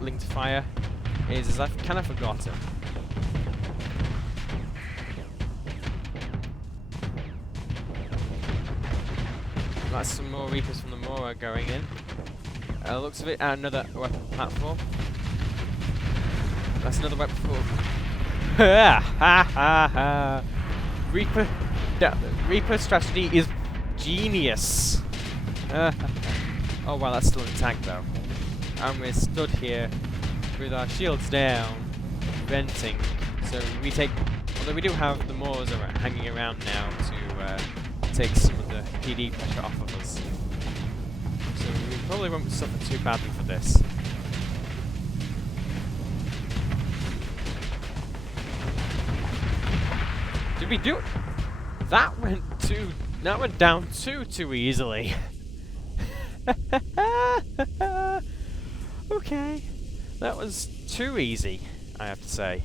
linked fire is? As I've kind of forgotten. That's some more Reapers from the Mora going in. Looks of it, another weapon platform. That's another weapon for... Reaper strategy is genius! Oh wow, that's still intact though. And we're stood here with our shields down, venting. So we take... Although we do have the Moors hanging around now to take some of the PD pressure off of us. So we probably won't suffer too badly for this. Did we do it? That went down too easily. Okay. That was too easy, I have to say.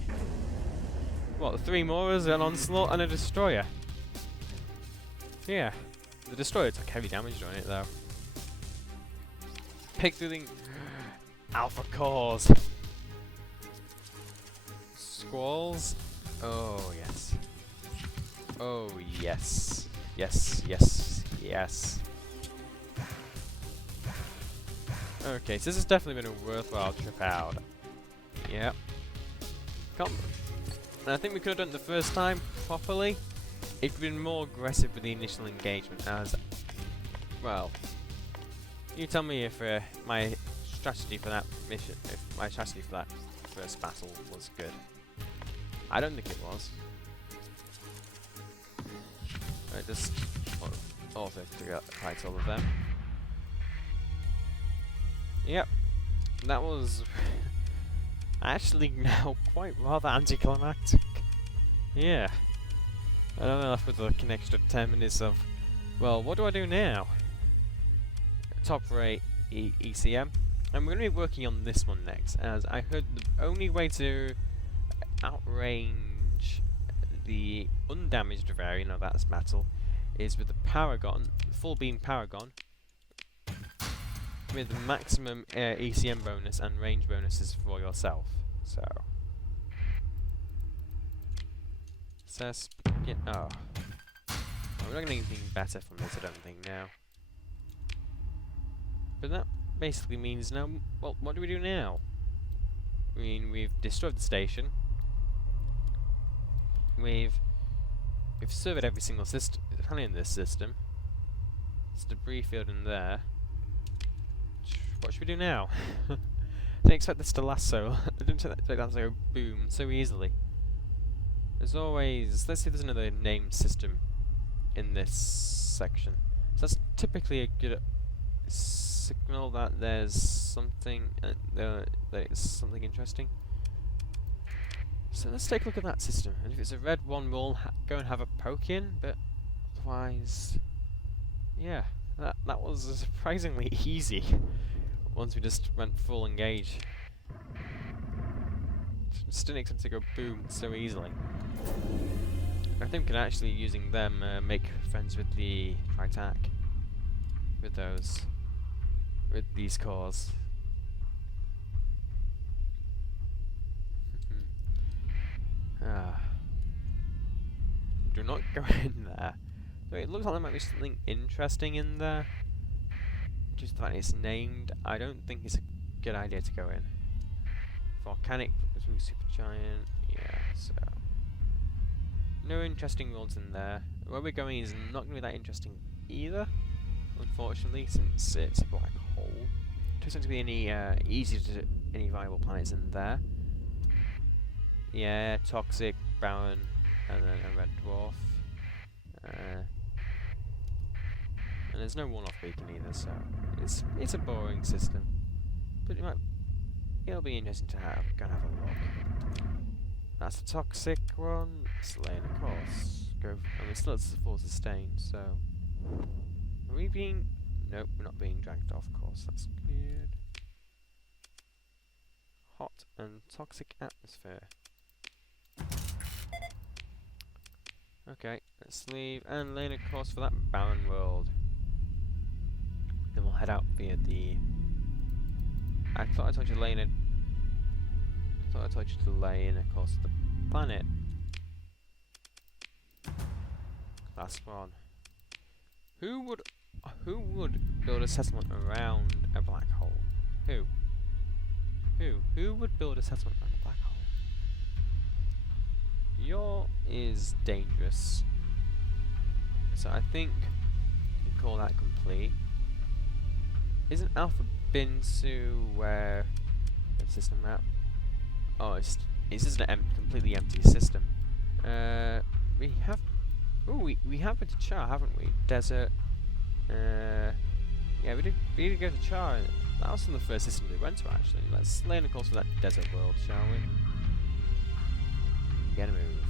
What, 3 Moras, an onslaught, and a destroyer? Yeah. The destroyer took heavy damage on it though. Pick through the Alpha cores. Squalls? Oh yes. Oh yes. Yes, yes, yes. Okay, so this has definitely been a worthwhile trip out. Yep. And I think we could have done it the first time properly. If we'd been more aggressive with the initial engagement, as well. You tell me if my strategy for that mission, if my strategy for that first battle was good. I don't think it was. I just also figure out the title of them. Yep, that was actually now quite rather anticlimactic. Yeah. And I'm left with like an extra 10 minutes of, well, what do I do now? Top rate ECM. And we're going to be working on this one next, as I heard the only way to outrange the undamaged variant of that battle is with the Paragon, full beam Paragon, with maximum ECM bonus and range bonuses for yourself. So Says, oh. We're not getting anything better from this, I don't think, now. But that basically means now, well, what do we do now? I mean, we've destroyed the station. We've surveyed every single system in this system. There's a debris field in there. What should we do now? I didn't expect this to last so. I didn't expect that to go boom so easily. There's always. Let's see if there's another named system in this section. So that's typically a good signal that there's something. That it's something interesting. So let's take a look at that system. And if it's a red one, we'll go and have a poke in. But otherwise, yeah, that was surprisingly easy. Once we just went full engage. Just didn't expect to go boom so easily. I think we can actually, using them, make friends with the Tritac. With these cores. Do not go in there. So it looks like there might be something interesting in there. Just the fact it's named, I don't think it's a good idea to go in. Volcanic, supergiant, yeah, so. No interesting worlds in there. Where we're going is not going to be that interesting either, unfortunately, since it's a black hole. There doesn't seem to be any viable planets in there. Yeah, toxic, barren, and then a red dwarf. And there's no one-off beacon either, so it's a boring system. But it'll be interesting to go and have a look. That's the toxic one. It's laying a course. And we're still at full sustain, so are we being? Nope, we're not being dragged off course. That's good. Hot and toxic atmosphere. Okay, let's leave and lay a course for that barren world. Then we'll head out via the. I thought I told you to lay in a course of the planet. Last one. Who would build a settlement around a black hole? Who would build a settlement around a black hole? Your is dangerous. So I think we can call that complete. Isn't Alpha Binsu where the system map? Oh, it's just a completely empty system. We have. Ooh, we have been to Char, haven't we? Desert. Yeah, we did go to Char. That was from the first system we went to, actually. Let's lay in a course for that desert world, shall we? Get a move.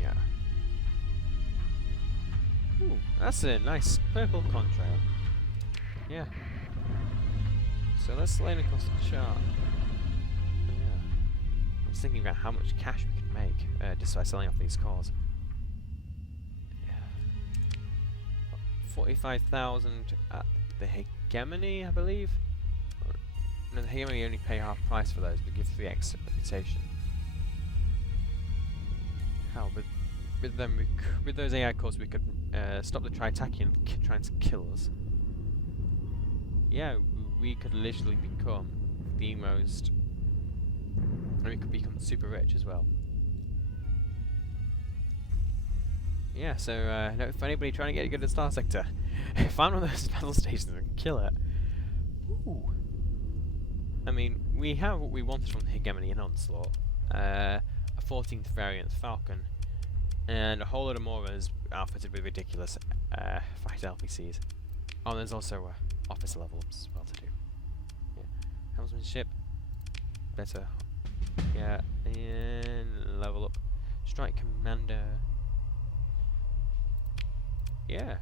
Yeah. Ooh, that's a nice purple contrail. Yeah. So let's lay in a course to Char. I was thinking about how much cash we can make just by selling off these cores. Yeah. 45,000 at the Hegemony, I believe. No, the Hegemony only pay half price for those, but give 3x reputation. Hell, with those AI cores, we could stop the Tritacian trying to kill us. Yeah, we could literally become the most. And we could become super rich as well. Yeah, so if anybody trying to get good at StarSector, find one of those battle stations and kill it. Ooh. I mean, we have what we wanted from the Hegemony and Onslaught. A 14th variant Falcon, and a whole lot of more as outfitted with ridiculous fight LPCs. Oh, and there's also officer level ups as well to do. Yeah. Helmsmanship. Better. Yeah, and level up. Strike Commander. Yeah.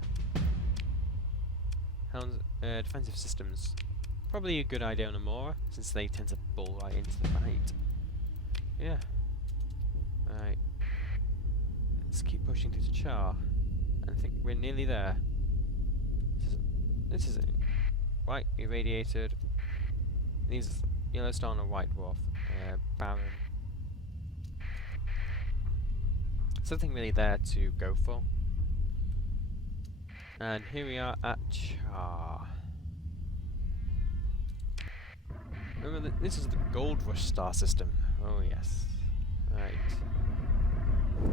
Defensive systems. Probably a good idea on Amora, since they tend to bull right into the fight. Yeah. Alright. Let's keep pushing through to Char. I think we're nearly there. This is it. White irradiated. These yellow star and a white dwarf. Barren. something really there to go for. And here we are at Char. Remember, this is the Gold Rush star system. Oh yes. Right.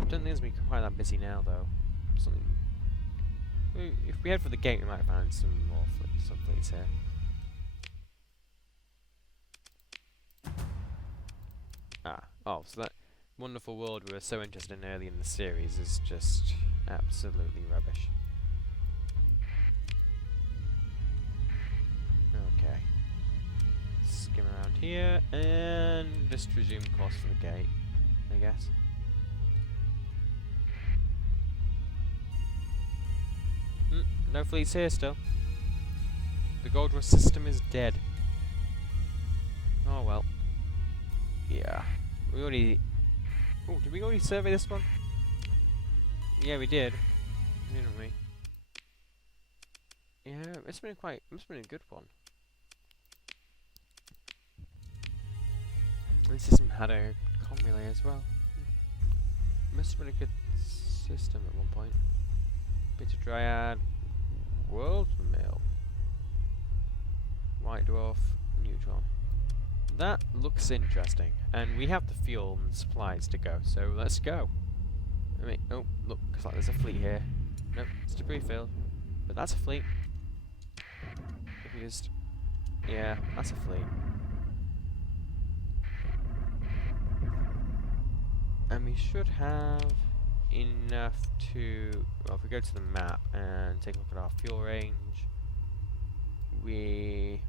Don't think it's been quite that busy now though. Something. If we head for the gate, we might find some more fleets here. Oh, so that wonderful world we were so interested in early in the series is just absolutely rubbish. Okay. Skim around here and just resume course for the gate, I guess. No fleets here still. The Gold Rush system is dead. Oh well. Yeah. We already... Oh, did we already survey this one? Yeah, we did. Didn't we? Yeah, it's been a good one. This system had a comm relay as well. Must have been a good system at one point. Beta Dryad, World Mill, White Dwarf, Neutron. That looks interesting, and we have the fuel and supplies to go, so let's go. I mean, oh, look, looks like there's a fleet here. Nope, it's a debris field, but that's a fleet. If you just... yeah, that's a fleet. And we should have enough to... well, if we go to the map and take a look at our fuel range, we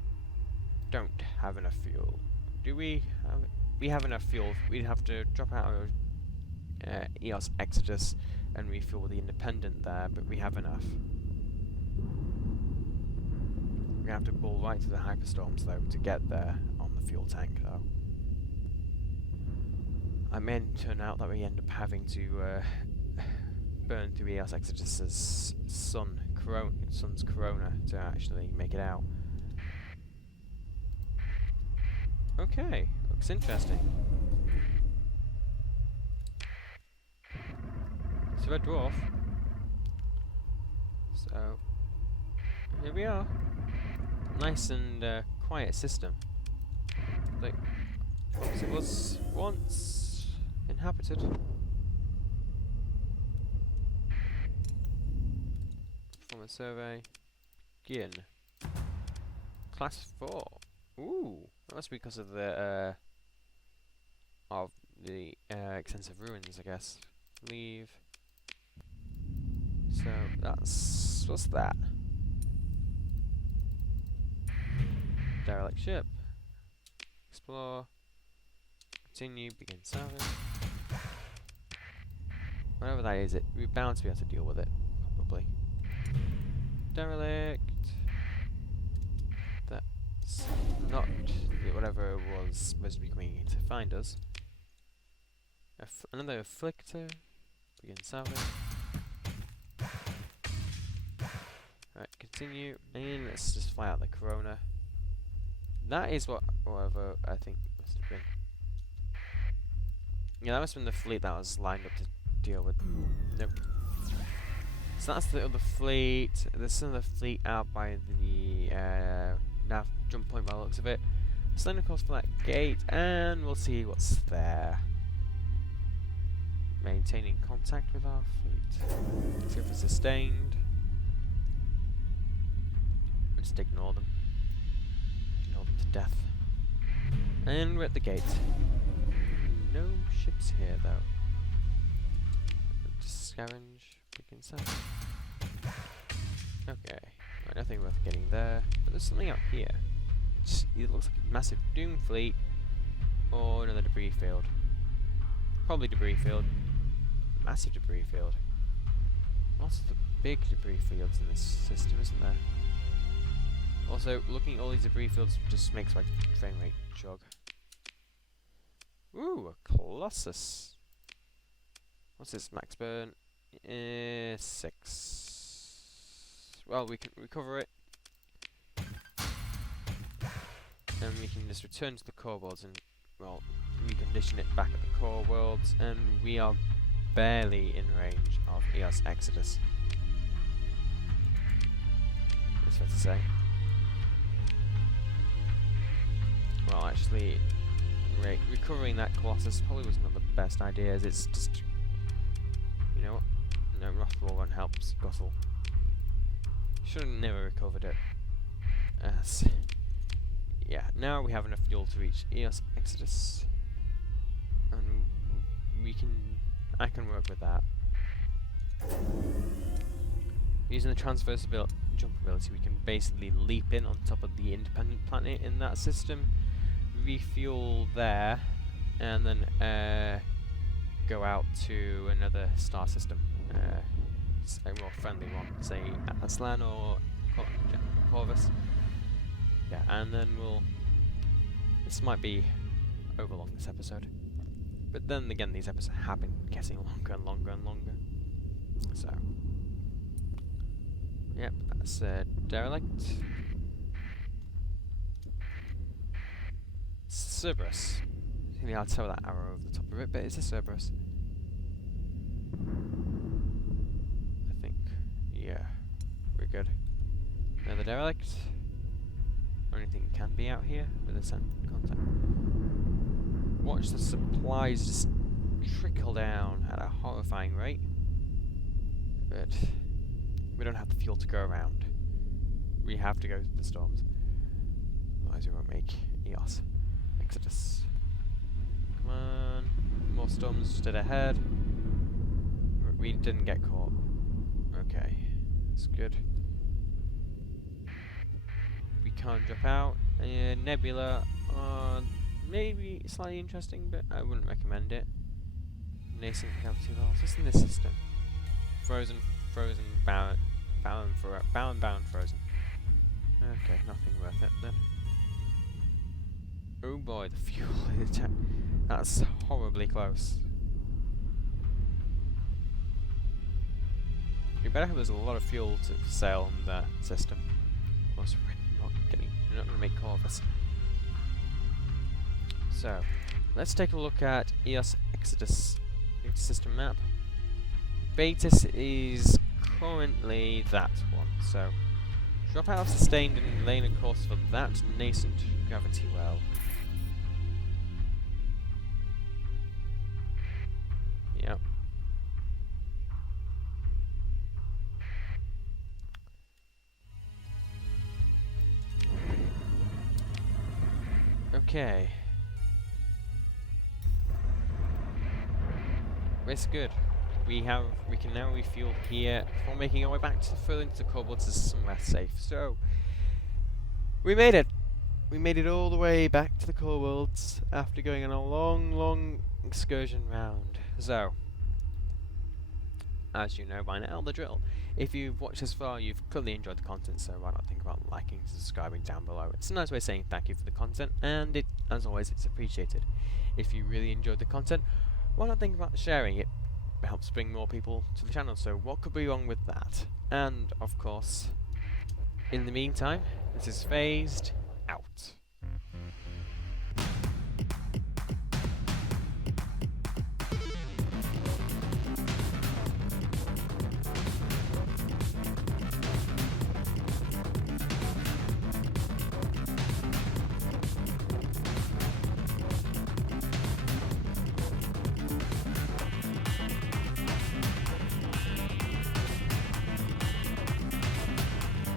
don't have enough fuel. Do we have... we have enough fuel. We'd have to drop out our EOS Exodus and refuel with the Independent there, but we have enough. We have to bull right through the hyperstorms though to get there on the fuel tank though. It may turn out that we end up having to burn through EOS Exodus's sun's corona to actually make it out. Okay, looks interesting. It's a red dwarf. So here we are. Nice and quiet system. Like, it was once inhabited. Perform a survey. Begin. Class 4. Ooh, that must be because of the extensive ruins, I guess. Leave. So that's... what's that? Derelict ship. Explore. Continue. Begin salvage. Whatever that is, we're bound to be able to deal with it, probably. Derelict. That's not whatever it was supposed to be coming to find us. Another afflictor. Begin salvage. Right, continue, and let's just fly out the corona. That is whatever I think must have been. Yeah, that must have been the fleet that was lined up to deal with. Nope. So that's the other fleet. There's another fleet out by the nav jump point by the looks of it. Send across for that gate, and we'll see what's there. Maintaining contact with our fleet. See if it's sustained. Just ignore them. Ignore them to death. And we're at the gate. No ships here though. Just scavenge. Begin salvage. Okay. Right, nothing worth getting there. But there's something out here. It looks like a massive doom fleet. Or another debris field. Probably debris field. Massive debris field. Lots of the big debris fields in this system, isn't there? Also, looking at all these debris fields just makes my frame rate jog. Ooh, a Colossus. What's this max burn? 6. Well, we can recover it. And we can just return to the core worlds and, well, recondition it back at the core worlds. And we are barely in range of EOS Exodus. That's fair to say. Well, actually, recovering that Colossus probably was not the best idea, as it's just... You know what? No, Rothball run helps Gottle. Should have never recovered it. Yeah, now we have enough fuel to reach EOS Exodus. And I can work with that. Using the transversal jump ability, we can basically leap in on top of the independent planet in that system, refuel there, and then go out to another star system, a more friendly one, say Aslan or Corvus. Yeah, and then this might be overlong, this episode. But then again, these episodes have been getting longer and longer and longer. So, yep, that's Derelict. Cerberus. It's really hard to tell that arrow over the top of it, but it's a Cerberus. I think, yeah, we're good. Another Derelict. Only thing can be out here with a contact. Watch the supplies just trickle down at a horrifying rate. But we don't have the fuel to go around. We have to go to the storms. Otherwise we won't make EOS Exodus. Come on. More storms straight ahead. We didn't get caught. Okay. That's good. We can't drop out. Nebula, maybe slightly interesting, but I wouldn't recommend it. Nascent gravity wells. What's in this system? Frozen, bound, frozen. Okay, nothing worth it then. Oh boy, the fuel. That's horribly close. You better hope there's a lot of fuel to sail on that system. Otherwise we're not going to make Corvus. So, let's take a look at EOS Exodus system map. Betis is currently that one, so drop out of sustained and laying a course for that nascent gravity well. Yep. Okay. It's good. We can now refuel here before making our way back to further into the cobalt to somewhere safe. So we made it. We made it all the way back to the cobalt after going on a long excursion round. So, as you know by now, the drill. If you've watched this far, you've clearly enjoyed the content, so why not think about liking and subscribing down below. It's a nice way of saying thank you for the content, and as always, it's appreciated. If you really enjoyed the content, why not think about sharing it? It helps bring more people to the channel, so what could be wrong with that? And, of course, in the meantime, this is Phased out.